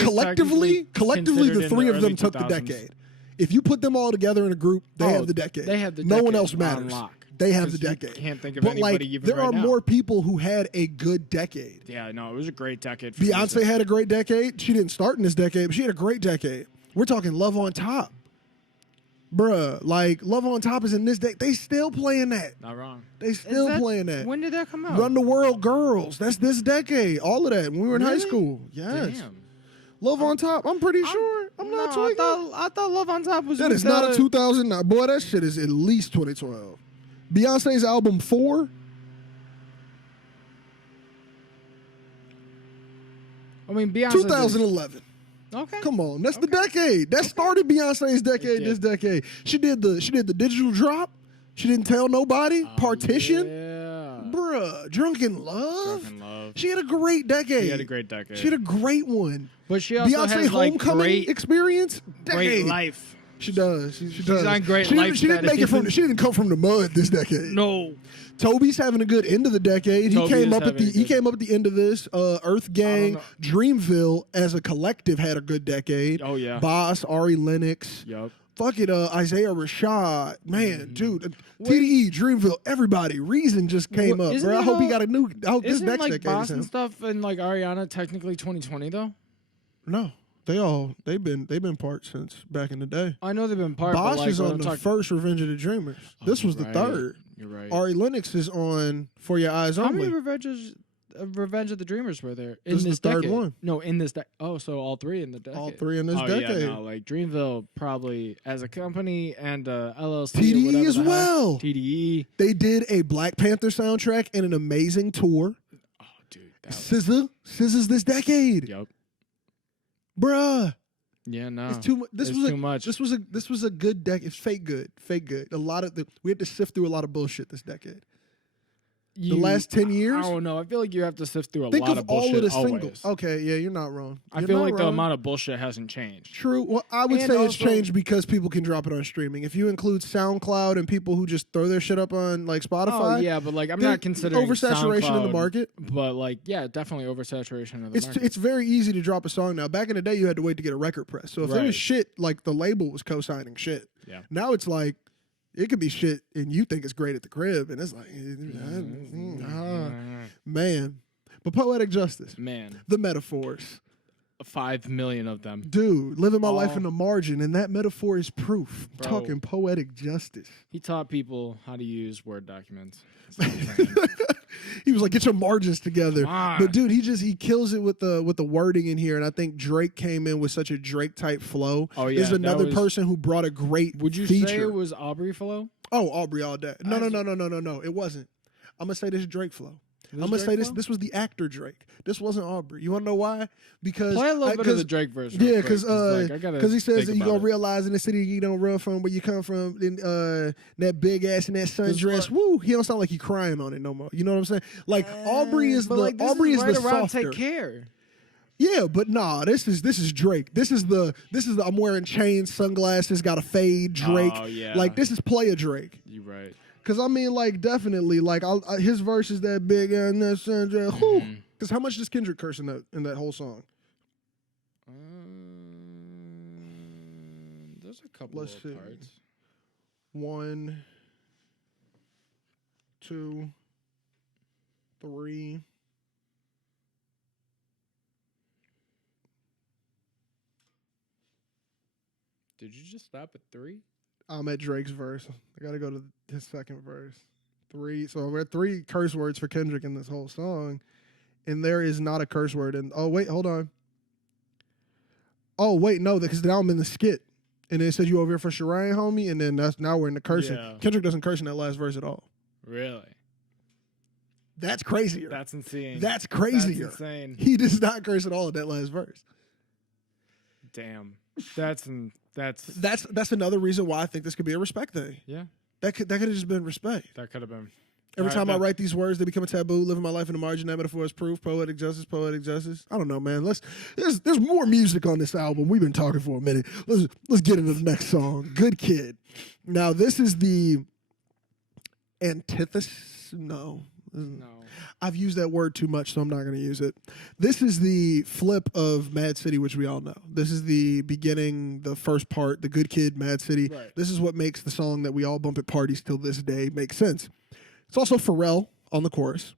collectively the three of them took the decade. If you put them all together in a group, they have the decade. They have the no decade one else matters. They have the decade. Can't think of anybody even there right are now. more people who had a good decade. Yeah, no, it was a great decade. Beyonce had a great decade. She didn't start in this decade, but she had a great decade. We're talking Love on Top. Bruh, like, Love on Top is in this decade. They still playing that. Not wrong. They still playing that. When did that come out? Run the World Girls. That's this decade. All of that when we were in high school. Yes. Damn. Love on Top. I'm pretty sure. I'm not tweaking. I thought Love on Top was. That is not a 2009. Boy, that shit is at least 2012. Beyonce's album 4. I mean, Beyonce. 2011. Okay. Come on, that's the decade. That started Beyonce's decade. This decade, she did the digital drop. She didn't tell nobody. Partition. Yeah. Bruh, Drunken Love. She had a great decade. She had a great one. But she also Beyonce has Homecoming experience. Great life. She does. She's does. On great life. She didn't make it from. She didn't come from the mud this decade. No. Toby's having a good end of the decade. He came up at the end of this. Earth Gang, Dreamville as a collective had a good decade. Oh yeah. Boss, Ari Lennox. Yup. Fuck it, Isaiah Rashad. Man, dude. TDE, Dreamville, everybody. Reason just came up, bro. I hope he got a new. I hope this next decade. Boss and stuff and like Ariana technically 2020 though? No. They've been part since back in the day. I know they've been part. Boss is on the first Revenge of the Dreamers. This was the third. You're right. Ari Lennox is on For Your Eyes Only. How many Revenge of the Dreamers were there in this this is the decade? third one. No, in this decade. Oh, so all 3 in the decade. All 3 in this decade. Yeah, no, like Dreamville probably as a company and LLC. TDE as well. TDE. They did a Black Panther soundtrack and an amazing tour. Oh, dude. SZA's this decade. Yep. Bruh. Yeah, no. It's too much. This was too much. This was a good decade. It's fake good. We had to sift through a lot of bullshit this decade. The last 10 years? I don't know. I feel like you have to sift through a Think lot of of bullshit all of the always. singles. Okay, yeah, you're not wrong. I feel like the amount of bullshit hasn't changed. True. Well, I would say it's changed because people can drop it on streaming. If you include SoundCloud and people who just throw their shit up on like Spotify. Oh, yeah, but like I'm not considering oversaturation SoundCloud, in the market. But like, yeah, definitely oversaturation in the market. It's very easy to drop a song now. Back in the day, you had to wait to get a record press. So if there was shit, like the label was co-signing shit. Yeah. Now it's like, it could be shit and you think it's great at the crib, and it's like, man. But Poetic Justice. Man. The metaphors. 5 million of them. Dude, living my life in the margin, and that metaphor is proof. I'm talking poetic justice. He taught people how to use Word documents. He was like, get your margins together. But dude, he kills it with the wording in here, and I think Drake came in with such a Drake type flow. Oh yeah, there's another person who brought a great Would you feature. say it was Aubrey flow? Oh, Aubrey all day. No, it wasn't. I'm gonna say this is Drake flow. I'm gonna say this was the actor Drake. This wasn't Aubrey. You wanna know why? Because play a little bit of the Drake version. Yeah, because he says that you gonna realize in the city you don't run from, where you come from, in that big ass and that sundress. Woo, he don't sound like he crying on it no more. You know what I'm saying? Like Aubrey is Aubrey is the softer. Take care. Yeah, but nah, this is Drake. This is the I'm wearing chains, sunglasses, got a fade Drake. Oh yeah. Like this is playa Drake. You right. Cause I mean, like definitely, like his verse is that big and that sundress. Cause how much does Kendrick curse in that whole song? There's a couple of parts. 1, 2, 3. Did you just stop at 3? I'm at Drake's verse. I got to go to his second verse. 3. So we're at 3 curse words for Kendrick in this whole song. And there is not a curse word. And oh, wait, hold on. Oh, wait, no, because now I'm in the skit. And then it says you over here for Shireen, homie. And then now we're in the cursing. Yeah. Kendrick doesn't curse in that last verse at all. Really? That's crazier. That's insane. That's crazier. That's insane. He does not curse at all in that last verse. Damn. That's another reason why I think this could be a respect thing. Yeah. That could have just been respect. That could have been. Every time I write these words, they become a taboo. Living my life in the margin, that metaphor is proof. Poetic justice, poetic justice. I don't know, man. There's more music on this album. We've been talking for a minute. Let's get into the next song. Good Kid. Now this is the antithesis. No. I've used that word too much, so I'm not going to use it. This is the flip of M.A.A.d City, which we all know. This is the beginning, the first part, the Good Kid, M.A.A.d City. Right. This is what makes the song that we all bump at parties till this day make sense. It's also Pharrell on the chorus,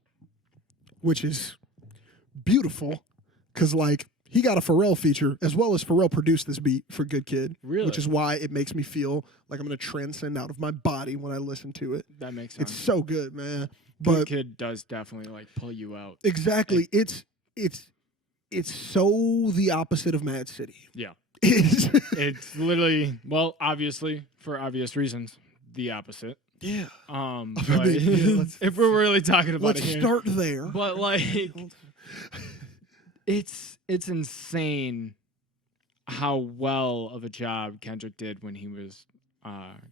which is beautiful because, like, he got a Pharrell feature as well as Pharrell produced this beat for Good Kid. Really? Which is why it makes me feel like I'm going to transcend out of my body when I listen to it. That makes sense. It's so good, man. Good Kid does definitely like pull you out. Exactly. It's so the opposite of M.A.A.d City. Yeah. It's literally, well, obviously, for obvious reasons, the opposite. Yeah. But if we're really talking about it here. Let's start there. But like it's insane how well of a job Kendrick did when he was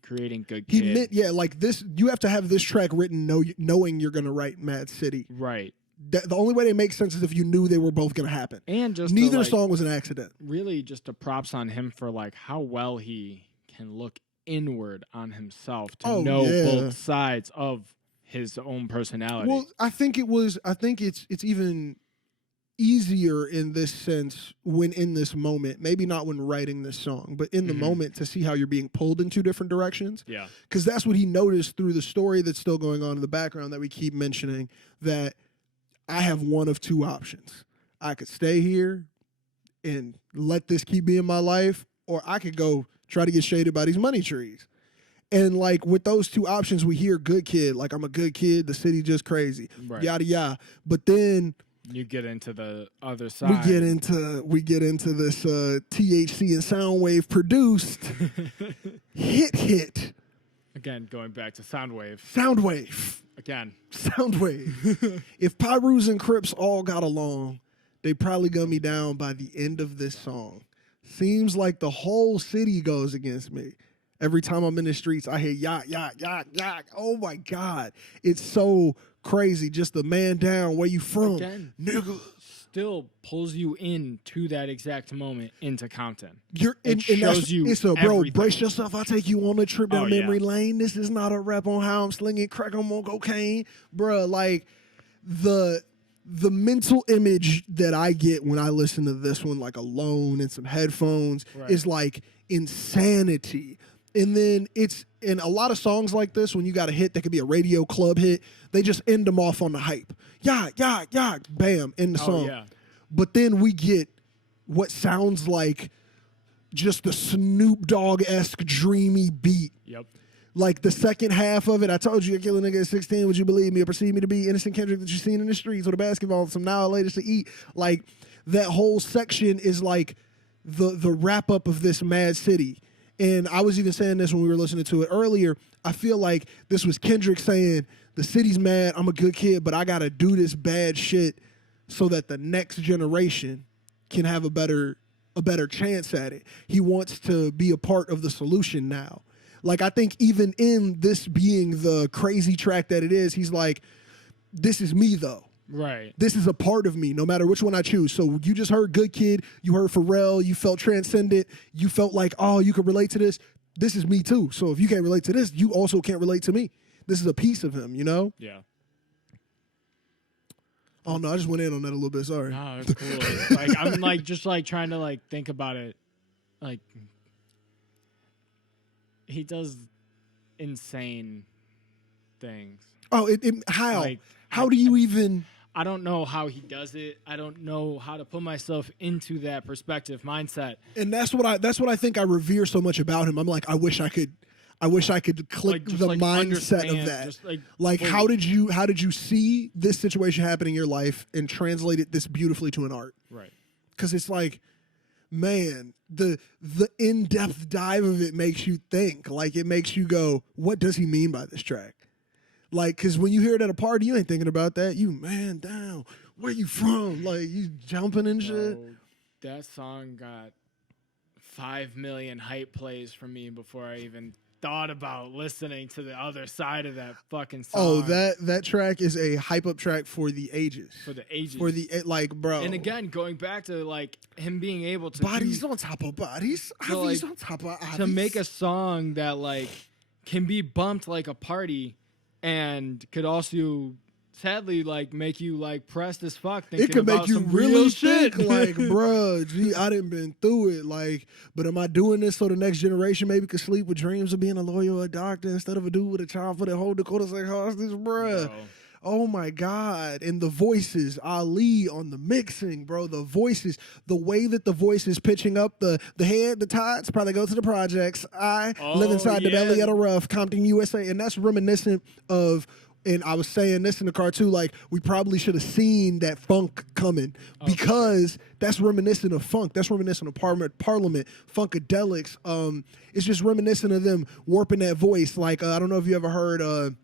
creating Good Kid. Like this, you have to have this track written knowing you're going to write M.A.A.d City. Right. The only way they make sense is if you knew they were both going to happen. And just neither song was an accident. Really just a props on him for like how well he can look inward on himself to know both sides of his own personality. Well, I think it's even easier in this sense when in this moment, maybe not when writing this song, but in the moment to see how you're being pulled in 2 different directions. Yeah. Because that's what he noticed through the story that's still going on in the background that we keep mentioning, that I have one of 2 options. I could stay here and let this keep being my life, or I could go try to get shaded by these money trees. And like with those 2 options, we hear Good Kid, like I'm a good kid, the city just crazy, yada yada. But then you get into the other side. We get into this THC and Soundwave produced hit. Again, going back to Soundwave. Again. Soundwave. If Pyrus and Crips all got along, they probably gun me down by the end of this song. Seems like the whole city goes against me. Every time I'm in the streets, I hear yak, yak, yak, yak. Oh my God. It's so crazy. Just the man down, where you from? Again, nigga. Still pulls you into that exact moment into Compton. It shows you it's a bro, brace yourself. I'll take you on a trip down memory lane. This is not a rap on how I'm slinging crack on cocaine. Bruh, like the mental image that I get when I listen to this one, like alone in some headphones, is like insanity. And then it's in a lot of songs like this, when you got a hit that could be a radio club hit, they just end them off on the hype. Yeah, bam, in the song. Yeah. But then we get what sounds like just the Snoop Dogg-esque dreamy beat. Yep. Like the second half of it, I told you I kill a nigga at 16. Would you believe me or perceive me to be innocent Kendrick that you seen in the streets with a basketball and some now latest to eat? Like that whole section is like the wrap up of this mad city. And I was even saying this when we were listening to it earlier. I feel like this was Kendrick saying, the city's mad, I'm a good kid, but I got to do this bad shit so that the next generation can have a better chance at it. He wants to be a part of the solution now. Like, I think even in this being the crazy track that it is, he's like, this is me, though. Right. This is a part of me, no matter which one I choose. So you just heard Good Kid, you heard Pharrell, you felt transcendent, you felt like, oh, you could relate to this. This is me, too. So if you can't relate to this, you also can't relate to me. This is a piece of him, you know? Yeah. Oh, no, I just went in on that a little bit. Sorry. No, it's cool. Like, I'm, like, just, like, trying to, like, think about it. Like, he does insane things. Oh, how? Like, how do you even... I don't know how he does it. I don't know how to put myself into that perspective mindset. And that's what I think I revere so much about him. I'm like, I wish I could click the mindset of that. Like how did you see this situation happen in your life and translate it this beautifully to an art? Right. Because it's like, man, the in-depth dive of it makes you think. Like, it makes you go, what does he mean by this track? Like, because when you hear it at a party, you ain't thinking about that. You, man down, where you from? Like, you jumping and shit. Bro, that song got 5 million hype plays from me before I even thought about listening to the other side of that fucking song. Oh, that track is a hype up track for the ages. For the ages. For the, like, bro. And again, going back to, like, him being able to bodies on top of bodies. So, Obvies like, on top of obvies. to make a song that, like, can be bumped like a party and could also sadly like make you like pressed as fuck thinking it could about make you some really real think shit. like, bruh, gee, I done been through it. Like, but am I doing this so the next generation maybe could sleep with dreams of being a lawyer or a doctor instead of a dude with a child for the whole Dakota like hostage, bruh? Bro. Oh my God. And the voices, Ali on the mixing, bro. The voices, the way that the voice is pitching up the head, the tots, probably go to the projects. I live inside the belly of the rough, Compton, USA. And that's reminiscent of, and I was saying this in the car too, like we probably should have seen that funk coming because that's reminiscent of funk. That's reminiscent of Parliament, Funkadelics. It's just reminiscent of them warping that voice. Like, I don't know if you ever heard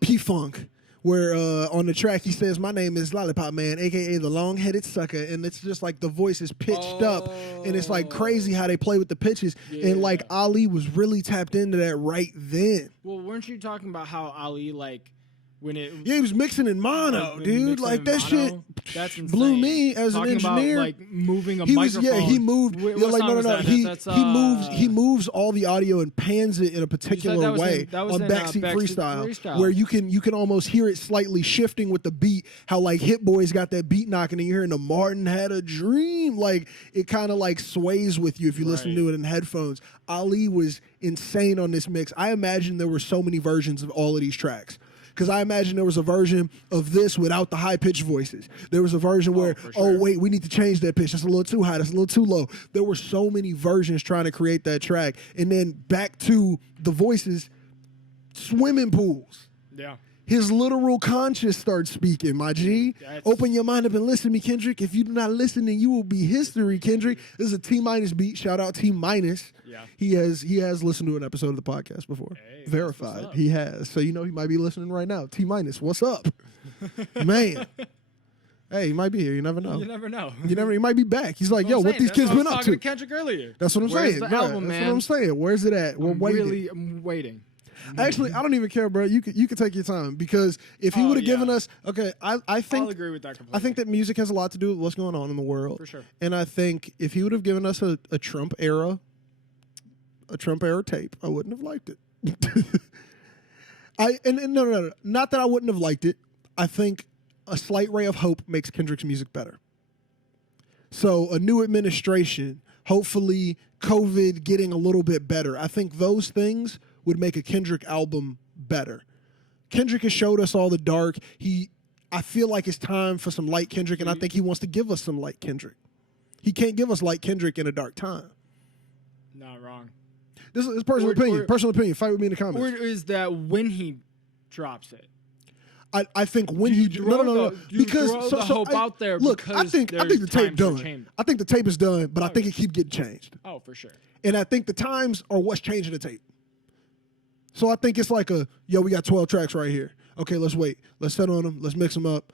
P-Funk, where on the track he says, my name is Lollipop Man, a.k.a. the long-headed sucker. And it's just like the voice is pitched up. And it's like crazy how they play with the pitches. Yeah. And like Ali was really tapped into that right then. Well, weren't you talking about how Ali, like, when it... Yeah, he was mixing in mono, dude. Like, that shit blew me as an engineer. About, like, moving a microphone. Yeah, he moved. Wait, yeah, like, no. He moves all the audio and pans it in a particular way on Backseat Freestyle, where you can almost hear it slightly shifting with the beat. How, like, Hit Boy's got that beat knocking and you're hearing the Martin Had a Dream. Like, it kind of, like, sways with you if you listen to it in headphones. Ali was insane on this mix. I imagine there were so many versions of all of these tracks. Because I imagine there was a version of this without the high-pitched voices. There was a version where, wait, we need to change that pitch. That's a little too high. That's a little too low. There were so many versions trying to create that track. And then back to the voices, swimming pools. Yeah. His literal conscience starts speaking, my G. Open your mind up and listen to me, Kendrick. If you do not listen, then you will be history, Kendrick. This is a T- beat. Shout out T-. Yeah. He has listened to an episode of the podcast before. Hey, verified. He has. So you know he might be listening right now. T-, what's up? Man. Hey, he might be here. You never know. You never know. He might be back. He's like, yo, what these kids been up to? Kendrick earlier. That's what I'm saying. Where's the album, man? That's what I'm saying. Where's it at? We're waiting. I'm waiting. Actually, I don't even care, bro. You could take your time because if he would have given us, I think I'll agree with that completely. I think that music has a lot to do with what's going on in the world. For sure. And I think if he would have given us a Trump era tape, I wouldn't have liked it. No, not that I wouldn't have liked it. I think a slight ray of hope makes Kendrick's music better. So a new administration, hopefully COVID getting a little bit better. I think those things would make a Kendrick album better. Kendrick has showed us all the dark. I feel like it's time for some light Kendrick, and I think he wants to give us some light Kendrick. He can't give us like Kendrick in a dark time. Not wrong. This is personal opinion. Personal opinion. Fight with me in the comments. Or is that when he drops it? I think when he no because the hope out there. Look, I think the tape done. I think the tape is done, but I think it keeps getting changed. Oh, for sure. And I think the times are what's changing the tape. So I think it's like we got 12 tracks right here. Okay, let's wait. Let's settle on them. Let's mix them up.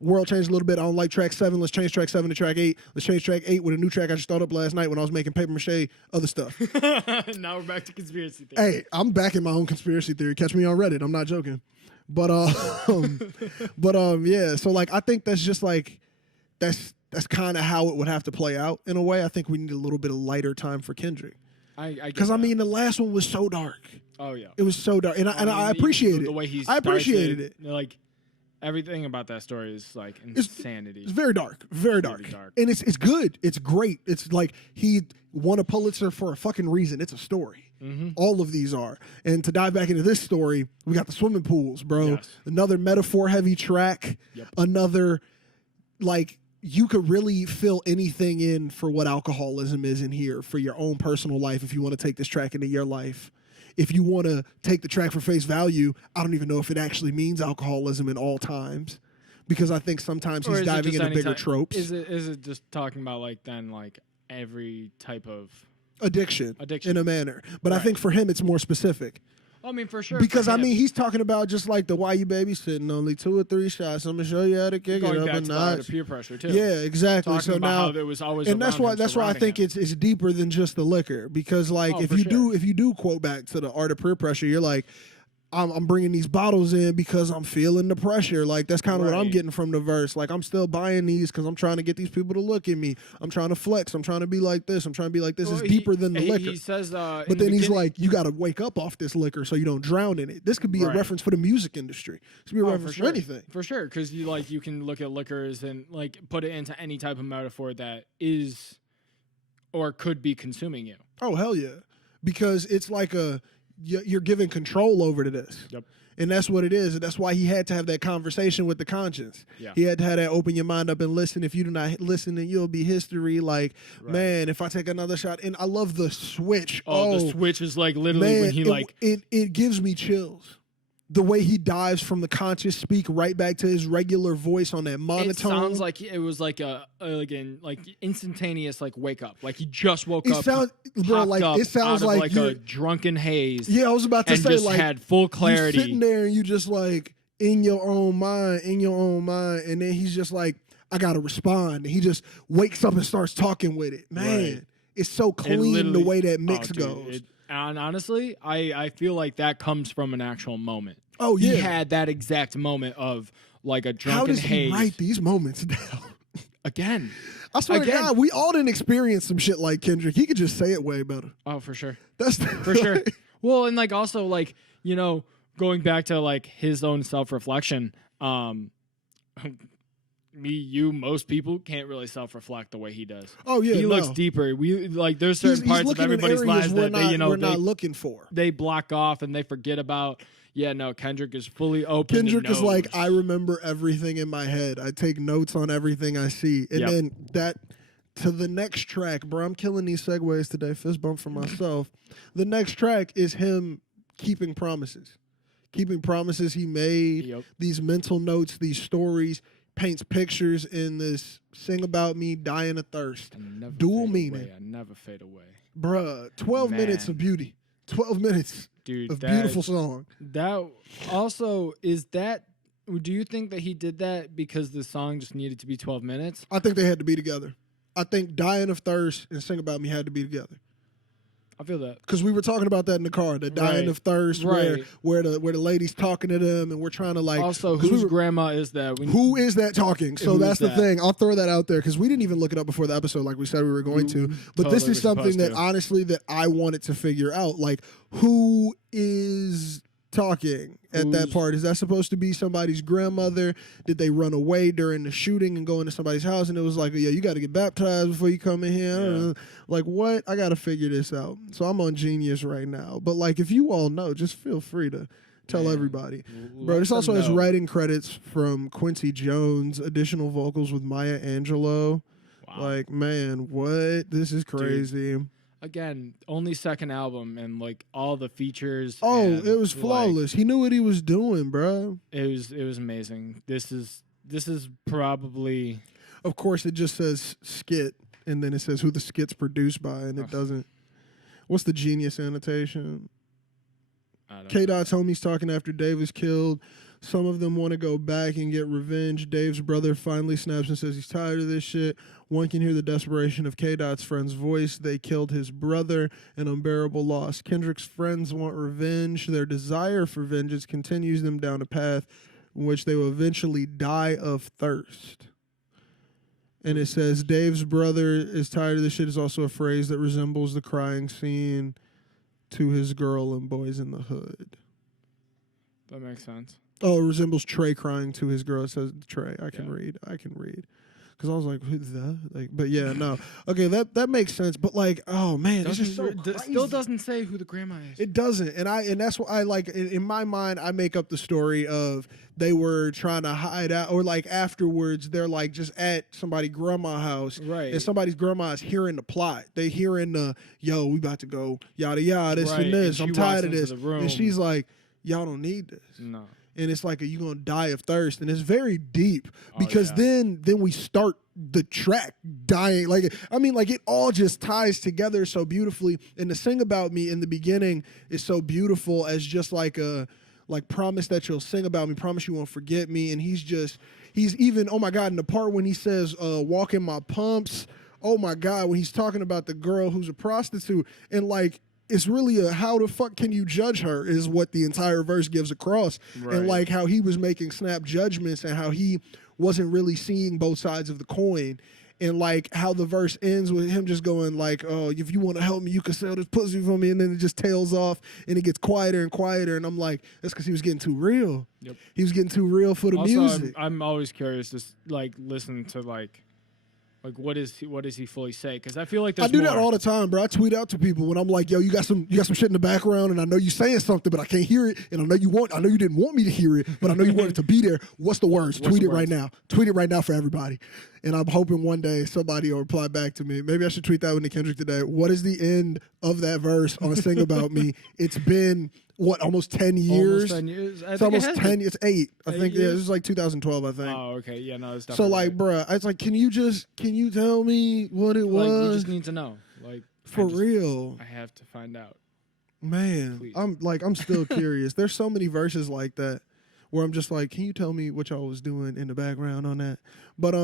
World changed a little bit. I don't like track 7. Let's change track 7 to track 8. Let's change track 8 with a new track I just thought up last night when I was making paper mache, other stuff. Now we're back to conspiracy theory. Hey, I'm backing my own conspiracy theory. Catch me on Reddit. I'm not joking. But yeah. So like, I think that's just like, that's kind of how it would have to play out in a way. I think we need a little bit of lighter time for Kendrick. Because I mean, the last one was so dark. Oh yeah, it was so dark, and I appreciate it. The way he appreciated it. Like everything about that story is like insanity. It's very dark, very dark, and it's good. It's great. It's like he won a Pulitzer for a fucking reason. It's a story. Mm-hmm. All of these are. And to dive back into this story, we got the swimming pools, bro. Yes. Another metaphor-heavy track. Yep. Another like. You could really fill anything in for what alcoholism is in here for your own personal life if you want to take this track into your life. If you want to take the track for face value, I don't even know if it actually means alcoholism in all times, because I think sometimes he's diving into bigger tropes. Is it just talking about like every type of addiction in a manner? But right. I think for him it's more specific. I mean, for sure. Because, I mean, he's talking about just like the why you babysitting, only 2 or 3 shots. I'm going to show you how to kick it up a notch. Peer pressure, too. Yeah, exactly. Talking so about now, how there was always and that's why I think it's deeper than just the liquor. Because, like, if you do quote back to the art of peer pressure, you're like, I'm bringing these bottles in because I'm feeling the pressure. Like, that's kind of what I'm getting from the verse. Like, I'm still buying these because I'm trying to get these people to look at me. I'm trying to flex. I'm trying to be like this. I'm trying to be like this. Well, it's deeper than the liquor. He says, but then he's like, you got to wake up off this liquor so you don't drown in it. This could be a reference for the music industry. This could be a reference for anything. For sure, because you can look at liquors and like put it into any type of metaphor that is or could be consuming you. Oh, hell yeah. Because it's like you're giving control over to this. Yep. And that's what it is. And that's why he had to have that conversation with the conscience. Yeah. He had to have that open your mind up and listen. If you do not listen, then you'll be history. Like, man, if I take another shot. And I love the switch. Oh, the switch is like literally when he It gives me chills. The way he dives from the conscious speak right back to his regular voice on that monotone. It sounds like it was like like instantaneous like wake up. Like he just woke up. It sounds like a drunken haze. Yeah, I was about to say just like had full clarity. You're sitting there and you just like in your own mind, and then he's just like, I gotta respond. And he just wakes up and starts talking with it. Man, it's so clean the way that mix goes. And honestly, I feel like that comes from an actual moment. Oh, yeah. He had that exact moment of like a drunken haze. How does he write these moments down? Again. I swear to God, we all didn't experience some shit like Kendrick. He could just say it way better. Oh, for sure. For sure. Well, and like also like, going back to like his own self-reflection, most people can't really self-reflect the way he does. Oh yeah, he looks deeper. There's certain parts of everybody's lives that we're not looking for. They block off and they forget about. Yeah, no, Kendrick is fully open. Kendrick is like, I remember everything in my head. I take notes on everything I see, and then that to the next track, bro. I'm killing these segues today. Fist bump for myself. The next track is him keeping promises. Keeping promises he made. Yep. These mental notes, these stories. Paints pictures in this Sing About Me, Dying of Thirst. Dual meaning. I never fade away. Bruh, 12 minutes of beauty. 12 minutes of beautiful song. That also, do you think that he did that because the song just needed to be 12 minutes? I think they had to be together. I think Dying of Thirst and Sing About Me had to be together. I feel that because we were talking about that in the car, the dying of thirst, where the lady's talking to them, and we're trying to like. Also, whose grandma is that? Who is that talking? So that's the thing. I'll throw that out there because we didn't even look it up before the episode, like we said we were going to. But this is something that honestly that I wanted to figure out. Like, who is talking at that part? Is that supposed to be somebody's grandmother? Did they run away during the shooting and go into somebody's house and it was like, yeah, you got to get baptized before you come in here? Yeah. Like, what? I got to figure this out. So I'm on Genius right now. But like, if you all know, just feel free to tell everybody. Bro, this also has writing credits from Quincy Jones, additional vocals with Maya Angelou. Wow. Like, man, what? This is crazy. Dude. Again, only second album and like all the features. Oh, and, it was flawless. He knew what he was doing, bro. It was amazing. This is probably. Of course, it just says skit, and then it says who the skit's produced by, and it doesn't. What's the genius annotation? K-Dot's homies talking after Dave was killed. Some of them want to go back and get revenge. Dave's brother finally snaps and says he's tired of this shit. One can hear the desperation of K-Dot's friend's voice. They killed his brother, an unbearable loss. Kendrick's friends want revenge. Their desire for vengeance continues them down a path in which they will eventually die of thirst. And it says, Dave's brother is tired of this shit is also a phrase that resembles the crying scene to his girl in Boys in the Hood. That makes sense. Oh, it resembles Trey crying to his girl. It says Trey. I can read. Because I was like, who's that? Like, but yeah, no. Okay, that makes sense. But like, oh man, it's just so crazy. Still doesn't say who the grandma is. It doesn't, and that's what I like. In my mind, I make up the story of they were trying to hide out, or like afterwards, they're like just at somebody's grandma's house, right? And somebody's grandma is hearing the plot. They hearing the yo, we about to go yada yada, this and this. I'm tired of this, and she's like, y'all don't need this. No. And it's like, are you gonna die of thirst? And it's very deep because then we start the track dying. Like, I mean, like it all just ties together so beautifully. And the Sing About Me in the beginning is so beautiful as just like a promise that you'll sing about me, promise you won't forget me. And he's even, oh my God, in the part when he says, walk in my pumps, oh my God, when he's talking about the girl who's a prostitute and like, it's really a how the fuck can you judge her is what the entire verse gives across. Right. And like how he was making snap judgments and how he wasn't really seeing both sides of the coin. And like how the verse ends with him just going like, oh, if you want to help me, you can sell this pussy for me. And then it just tails off and it gets quieter and quieter. And I'm like, that's because he was getting too real. Yep. He was getting too real for the music. I'm always curious to like listen to like what does he fully say? Because I feel like I do that all the time, bro. I tweet out to people when I'm like, "Yo, you got some shit in the background, and I know you saying something, but I can't hear it, and I know you didn't want me to hear it, but I know you want it to be there. What's the words? Tweet it right now. Tweet it right now for everybody." And I'm hoping one day somebody will reply back to me. Maybe I should tweet that one to Kendrick today. What is the end of that verse on Sing About Me? It's been almost 10 years? Almost 10 years. It's almost 10. It's 8. I think. Yeah, this is like 2012. I think. Oh, okay. Yeah, no, it's definitely. So like, bruh, it's like, can you tell me what it was? We just need to know. Like, for real. I have to find out. Man, please. I'm still curious. There's so many verses like that where I'm just like, can you tell me what y'all was doing in the background on that? But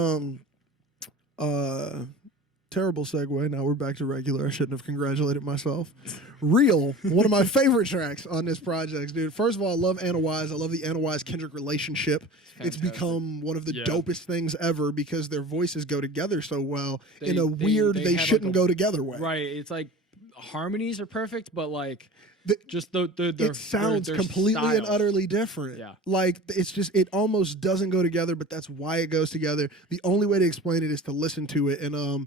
terrible segue. Now we're back to regular. I shouldn't have congratulated myself. Real, one of my favorite tracks on this project, dude. First of all, I love Anna-Wise. I love the Anna-Wise Kendrick relationship. It's become one of the dopest things ever because their voices go together so well in a weird they shouldn't go together way. Right. It's like harmonies are perfect, but like just it sounds completely styles. And utterly different. Yeah. Like it's just it almost doesn't go together, but that's why it goes together. The only way to explain it is to listen to it. And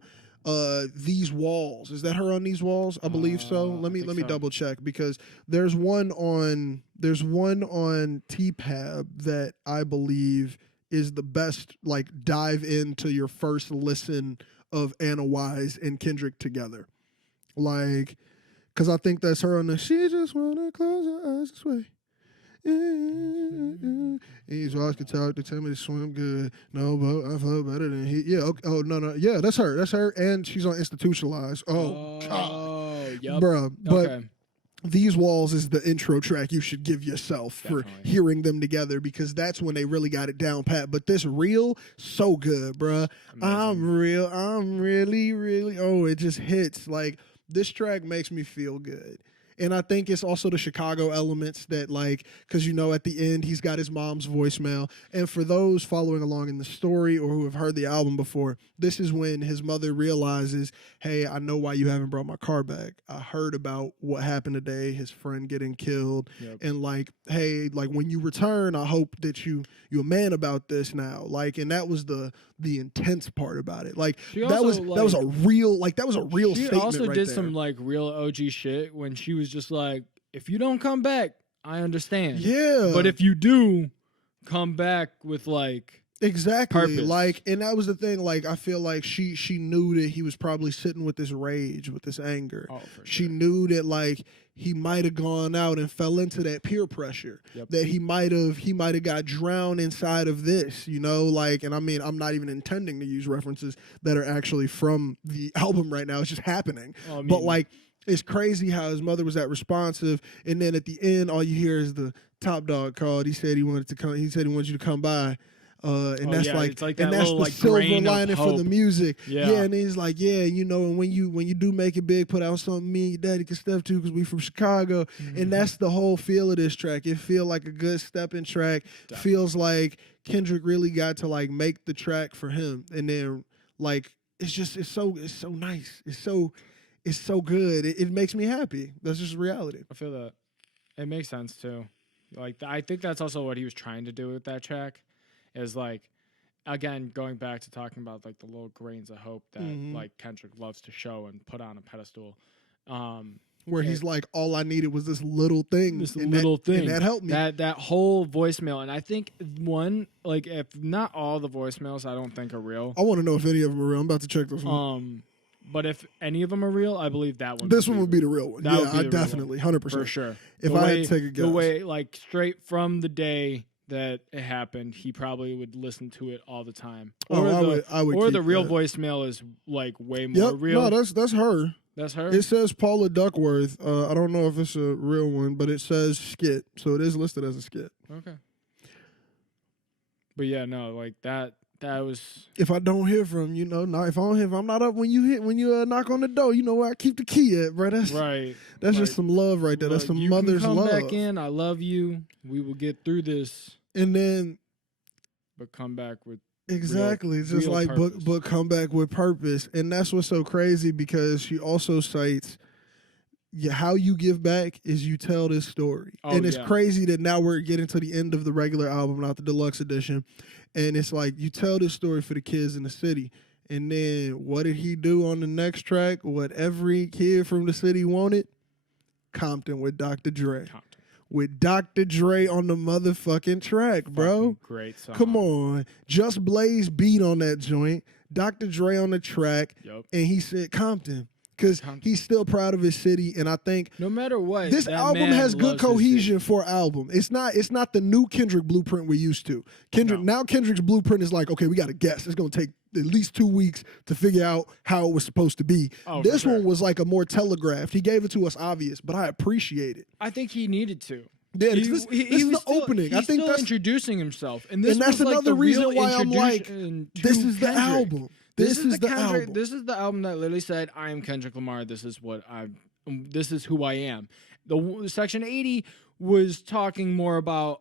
These Walls. Is that her on These Walls? I believe so. Let me double check because there's one on T-Pab that I believe is the best like dive into your first listen of Anna-Wise and Kendrick together. Like, because I think that's her on the She Just Wanna Close Her Eyes This Way. He's always could talk to tell me to swim good. No, but I flow better than he. Yeah. Okay. Oh no. Yeah, that's her. That's her. And she's on Institutionalized. Oh God. Yep. Bruh. But These Walls is the intro track you should give yourself for hearing them together because that's when they really got it down pat. But this Real, so good, bruh. Amazing. I'm real. I'm really, really. Oh, it just hits. Like, this track makes me feel good. And I think it's also the Chicago elements that, like, because, you know, at the end, he's got his mom's voicemail. And for those following along in the story or who have heard the album before, this is when his mother realizes, hey, I know why you haven't brought my car back. I heard about what happened today, his friend getting killed. Yep. And, like, hey, like, when you return, I hope that you're a man about this now. Like, and that was the intense part about it. Like, that was a real statement. She also did some, like, real OG shit when she was just like, if you don't come back, I understand. Yeah. But if you do come back with like Exactly. Purpose. Like, and that was the thing. Like, I feel like she knew that he was probably sitting with this rage, with this anger. Oh, for sure. She knew that like he might have gone out and fell into that peer pressure. Yep. That he might have got drowned inside of this, you know, like, and I mean, I'm not even intending to use references that are actually from the album right now. It's just happening. Well, I mean, but like, it's crazy how his mother was that responsive, and then at the end, all you hear is the top dog called. He said he wanted to come. He said he wanted you to come by. And that's like that and that's little, the like, silver grain of lining for hope. the music. Yeah. And he's like, yeah, you know, and when you do make it big, put out something me and your daddy can step to because we from Chicago. And that's the whole feel of this track. It feel like a good stepping track. Definitely. Feels like Kendrick really got to like make the track for him. And then like it's so nice. It's so good. It makes me happy. That's just reality. I feel that. It makes sense too. Like I think that's also what he was trying to do with that track. Is like, again, going back to talking about like the little grains of hope that like Kendrick loves to show and put on a pedestal. Where he's like, all I needed was this little thing. And that helped me. That whole voicemail. And I think one, like, if not all the voicemails, I don't think are real. I want to know if any of them are real. I'm about to check this one. But if any of them are real, I believe that one. This one would be the real one. Yeah, I definitely, 100%. For sure. If I had to take a guess. The way, like, straight from the day that it happened, he probably would listen to it all the time. Or I would. Or the real that. voicemail is like way more real. No, that's her. That's her. It says Paula Duckworth. I don't know if it's a real one, but it says skit, so it is listed as a skit. Okay. But yeah, no, like that was. If I don't hear from you, know, if I'm not up when you knock on the door, you know where I keep the key at, bro. That's right. That's like, just some love right there. That's some mother's come love. Come back in. I love you. We will get through this. And then, but come back with exactly real, just real like purpose. but come back with purpose. And that's what's so crazy because she also cites how you give back is you tell this story. And it's crazy that now we're getting to the end of the regular album, not the deluxe edition. And it's like you tell this story for the kids in the city. And then what did he do on the next track? What every kid from the city wanted? Compton with Dr. Dre. With Dr. Dre on the motherfucking track, bro. Great song. Come on. Just Blaze beat on that joint. Dr. Dre on the track. Yep. And he said Compton. Because he's still proud of his city. And I think no matter what, this album has good cohesion for album. It's not the new Kendrick blueprint we're used to. Now Kendrick's blueprint is like, okay, we got to guess. It's going to take at least 2 weeks to figure out how it was supposed to be. Oh, this one was like a more telegraphed. He gave it to us obvious, but I appreciate it. I think he needed to. Yeah, this is the opening. I think that's introducing himself, and that's another reason why I'm like, this is the album. This is the album. This is the album that literally said, "I am Kendrick Lamar. This is this is who I am." The Section 80 was talking more about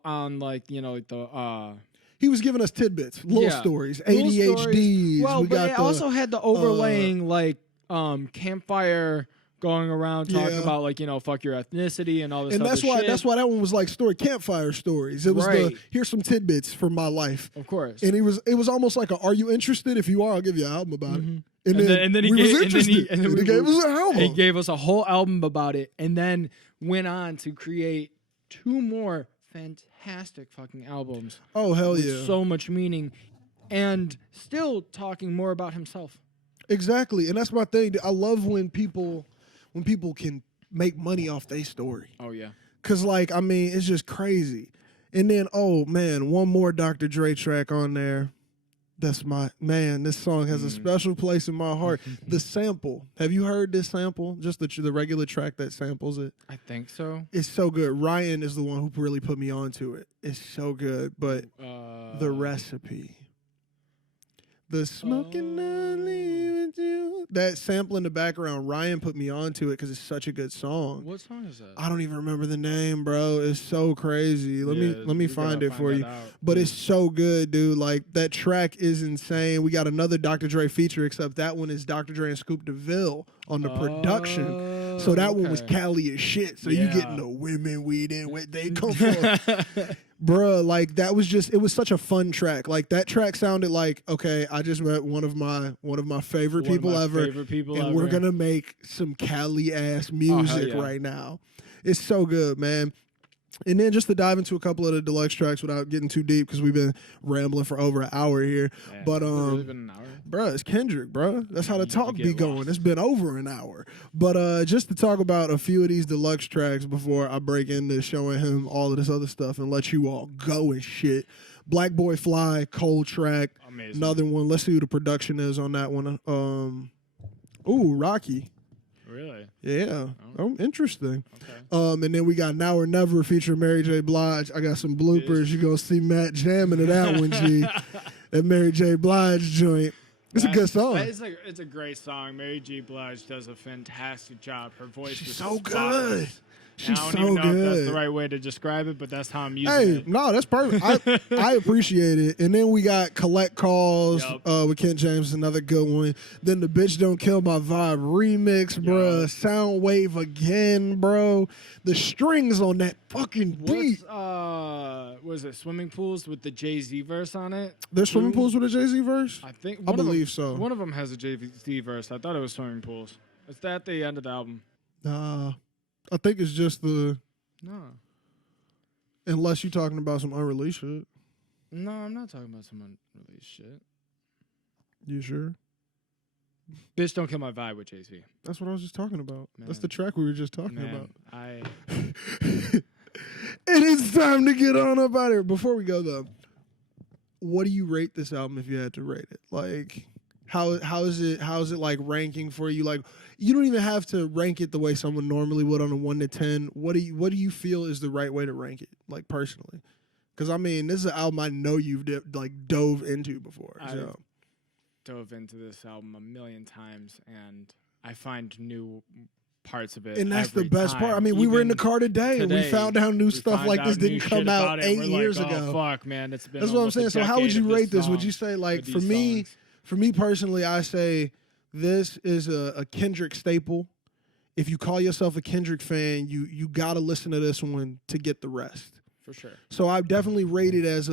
he was giving us tidbits, little stories, ADHDs. Well, but it also had the overlaying campfire going around talking about fuck your ethnicity and all this. And that's why that one was like campfire stories. It was here's some tidbits from my life. Of course. And it was almost like are you interested? If you are, I'll give you an album about it. And then he gave us an album. He gave us a whole album about it, and then went on to create 2 more fantastic fucking albums. Oh hell yeah! So much meaning, and still talking more about himself. Exactly, and that's my thing. I love when people can make money off their story. Oh yeah, cause it's just crazy. And then one more Dr. Dre track on there. That's this song has a special place in my heart. The sample. Have you heard this sample? Just the regular track that samples it? I think so. It's so good. Ryan is the one who really put me onto it. It's so good. But the recipe. The smoking early with you. That sample in the background, Ryan put me onto it because it's such a good song. What song is that? I don't even remember the name, bro. It's so crazy. Let me find it for you. But it's so good, dude. Like that track is insane. We got another Dr. Dre feature, except that one is Dr. Dre and Scoop DeVille on the production. So that one was Cali as shit. So you getting the women weed in where they come from. Bruh, like that was it was such a fun track. Like that track sounded like, okay, I just met one of my favorite people ever. And we're gonna make some Cali ass music right now. It's so good, man. And then just to dive into a couple of the deluxe tracks without getting too deep, because we've been rambling for over an hour here. Yeah, but really been an hour? Bruh, it's Kendrick, bruh. That's how the talk be lost. going. It's been over an hour. But just to talk about a few of these deluxe tracks before I break into showing him all of this other stuff and let you all go and shit. Black Boy Fly, cold track. Amazing. Another one. Let's see who the production is on that one. Ooh, Rocky. Really? Yeah. Oh, interesting. Okay. And then we got Now or Never featuring Mary J. Blige. I got some bloopers. You're going to see Matt jamming to that one, G. That Mary J. Blige joint. It's a good song. It's a great song. Mary J. Blige does a fantastic job. Her voice is so good. She's I don't so even know good. if that's the right way to describe it, but that's how I'm using it. No, that's perfect. I appreciate it. And then we got Collect Calls with Kent James, another good one. Then the Bitch Don't Kill My Vibe remix, bruh. Soundwave again, bro. The strings on that fucking beat. Was it Swimming Pools with the Jay-Z verse on it? There's Swimming Pools with a Jay-Z verse? I believe so. One of them has a Jay-Z verse. I thought it was Swimming Pools. Is that the end of the album? Nah. I think it's just the... No. Unless you're talking about some unreleased shit. No, I'm not talking about some unreleased shit. You sure? Bitch Don't Kill My Vibe with Jay-Z. That's what I was just talking about. Man. That's the track we were just talking about. And it's time to get on up out of here. Before we go, though, what do you rate this album if you had to rate it? Like, how is it like ranking for you? Like, you don't even have to rank it the way someone normally would on a 1 to 10. What do you feel is the right way to rank it, like, personally? Because, I mean, this is an album I know you've dove into before. So. Dove into this album a million times, and I find new parts of it. And that's the best part. I mean, we were in the car today and we found out new stuff like this didn't come out 8 years ago. Fuck, man, it's been. That's what I'm saying. So how would you rate this? Would you say, like, for me personally, I say this is a Kendrick staple. If you call yourself a Kendrick fan, you got to listen to this one to get the rest. For sure. So I definitely rate it as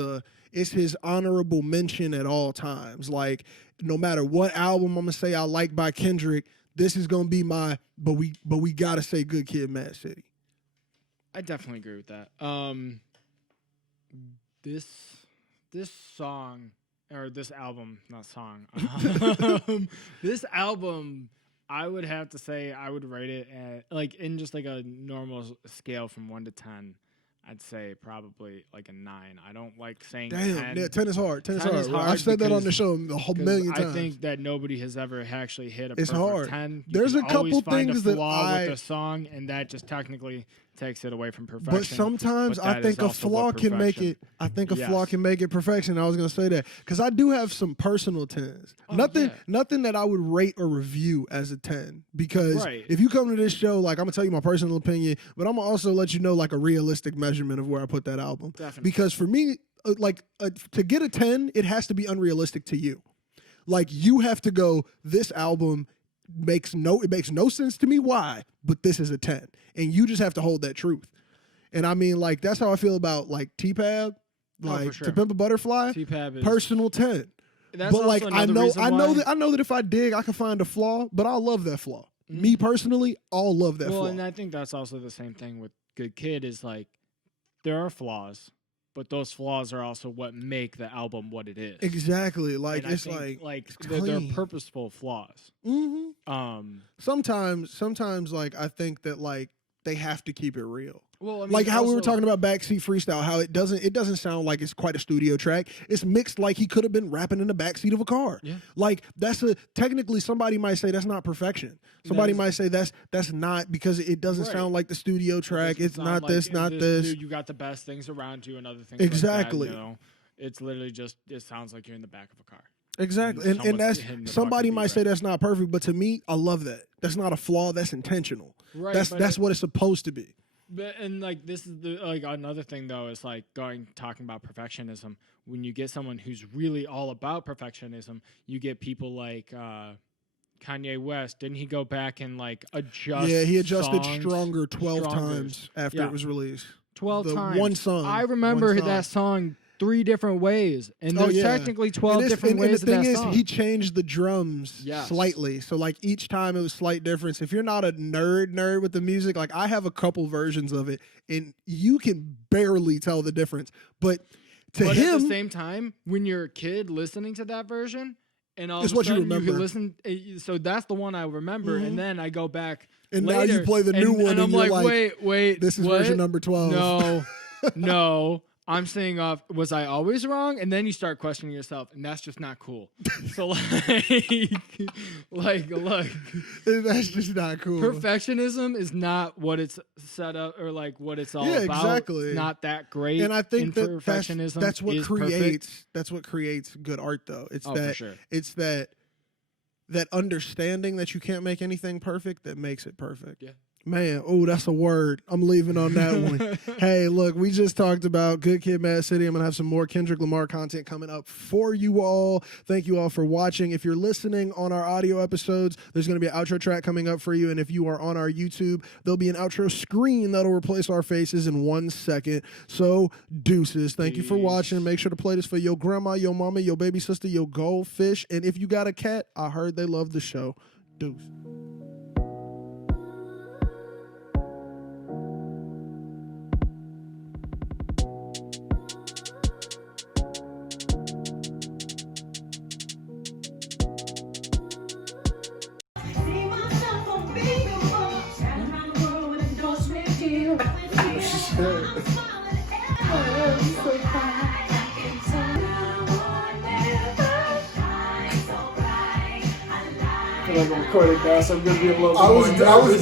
it's his honorable mention at all times. Like, no matter what album I'm gonna say I like by Kendrick, this is gonna be my. But we gotta say Good Kid, Mad City. I definitely agree with that. This song or this album, not song. This album, I would have to say I would rate it at, like, in just like a normal scale from 1 to 10. I'd say probably like a 9. I don't like saying 10. Yeah, 10 is hard. 10 is hard. I've said that on the show a whole million times. I think that nobody has ever actually hit a it's perfect hard. 10. There's a couple things that with the song, and that just technically takes it away from perfection. But sometimes I think a flaw can make it. I think a flaw can make it perfection. I was gonna say that because I do have some personal 10s. Nothing that I would rate or review as a 10. Because if you come to this show, like, I'm gonna tell you my personal opinion, but I'm gonna also let you know, like, a realistic measurement of where I put that album. Definitely. Because for me, to get a 10, it has to be unrealistic to you. Like, you have to go, this album makes no sense to me. Why? But this is a 10. And you just have to hold that truth. And I mean, like, that's how I feel about, like, T-Pab, like, To Pimp a Butterfly. T-Pab is personal 10. That's but, like, I know that if I dig, I can find a flaw, but I'll love that flaw. Mm-hmm. Me personally, I'll love that flaw. Well, and I think that's also the same thing with Good Kid is, like, there are flaws, but those flaws are also what make the album what it is. Exactly. Like, and it's they're purposeful flaws. Mm-hmm. Sometimes, like, I think that, like, they have to keep it real. Well, I mean, like how we were talking about Backseat Freestyle, how it doesn't sound like it's quite a studio track. It's mixed like he could have been rapping in the backseat of a car. Yeah. Like, technically somebody might say that's not perfection. Somebody might say that's not, because it doesn't sound like the studio track. It's not like this, not this. You got the best things around you and other things. Exactly. Like that, you know? It's literally just, it sounds like you're in the back of a car. Exactly. And that's, somebody might say that's not perfect, but to me, I love that. That's not a flaw. That's intentional. Right. That's what it's supposed to be. But, and, like, this is another thing, though, is, like, talking about perfectionism. When you get someone who's really all about perfectionism, you get people like Kanye West. Didn't he go back and, like, adjust? Yeah, he adjusted Stronger 12 times after it was released. 12 times. One song. I remember that song 3 different ways, and there's technically 12 different ways. And the thing is, he changed the drums slightly, so like each time it was slight difference. If you're not a nerd with the music, like I have a couple versions of it, and you can barely tell the difference. But him, at the same time, when you're a kid listening to that version, and all of a sudden you listen, so that's the one I remember, and then I go back. And later, now you play the new one, and I'm you're like, wait, this is version number 12. No, I'm saying was I always wrong? And then you start questioning yourself, and that's just not cool. So like, look, that's just not cool. Perfectionism is not what it's set up or like what it's all about. Exactly. It's not that great. And I think that perfectionism that's what creates perfect. That's what creates good art, though. It's for sure. It's that understanding that you can't make anything perfect that makes it perfect. Yeah. Man, that's a word. I'm leaving on that one. Hey, look, we just talked about Good Kid, Mad City. I'm going to have some more Kendrick Lamar content coming up for you all. Thank you all for watching. If you're listening on our audio episodes, there's going to be an outro track coming up for you. And if you are on our YouTube, there'll be an outro screen that'll replace our faces in 1 second. So, deuces. Thank you for watching. Make sure to play this for your grandma, your mama, your baby sister, your goldfish. And if you got a cat, I heard they love the show. Deuce. I'm recording now, so I'm gonna be a little bit more nervous.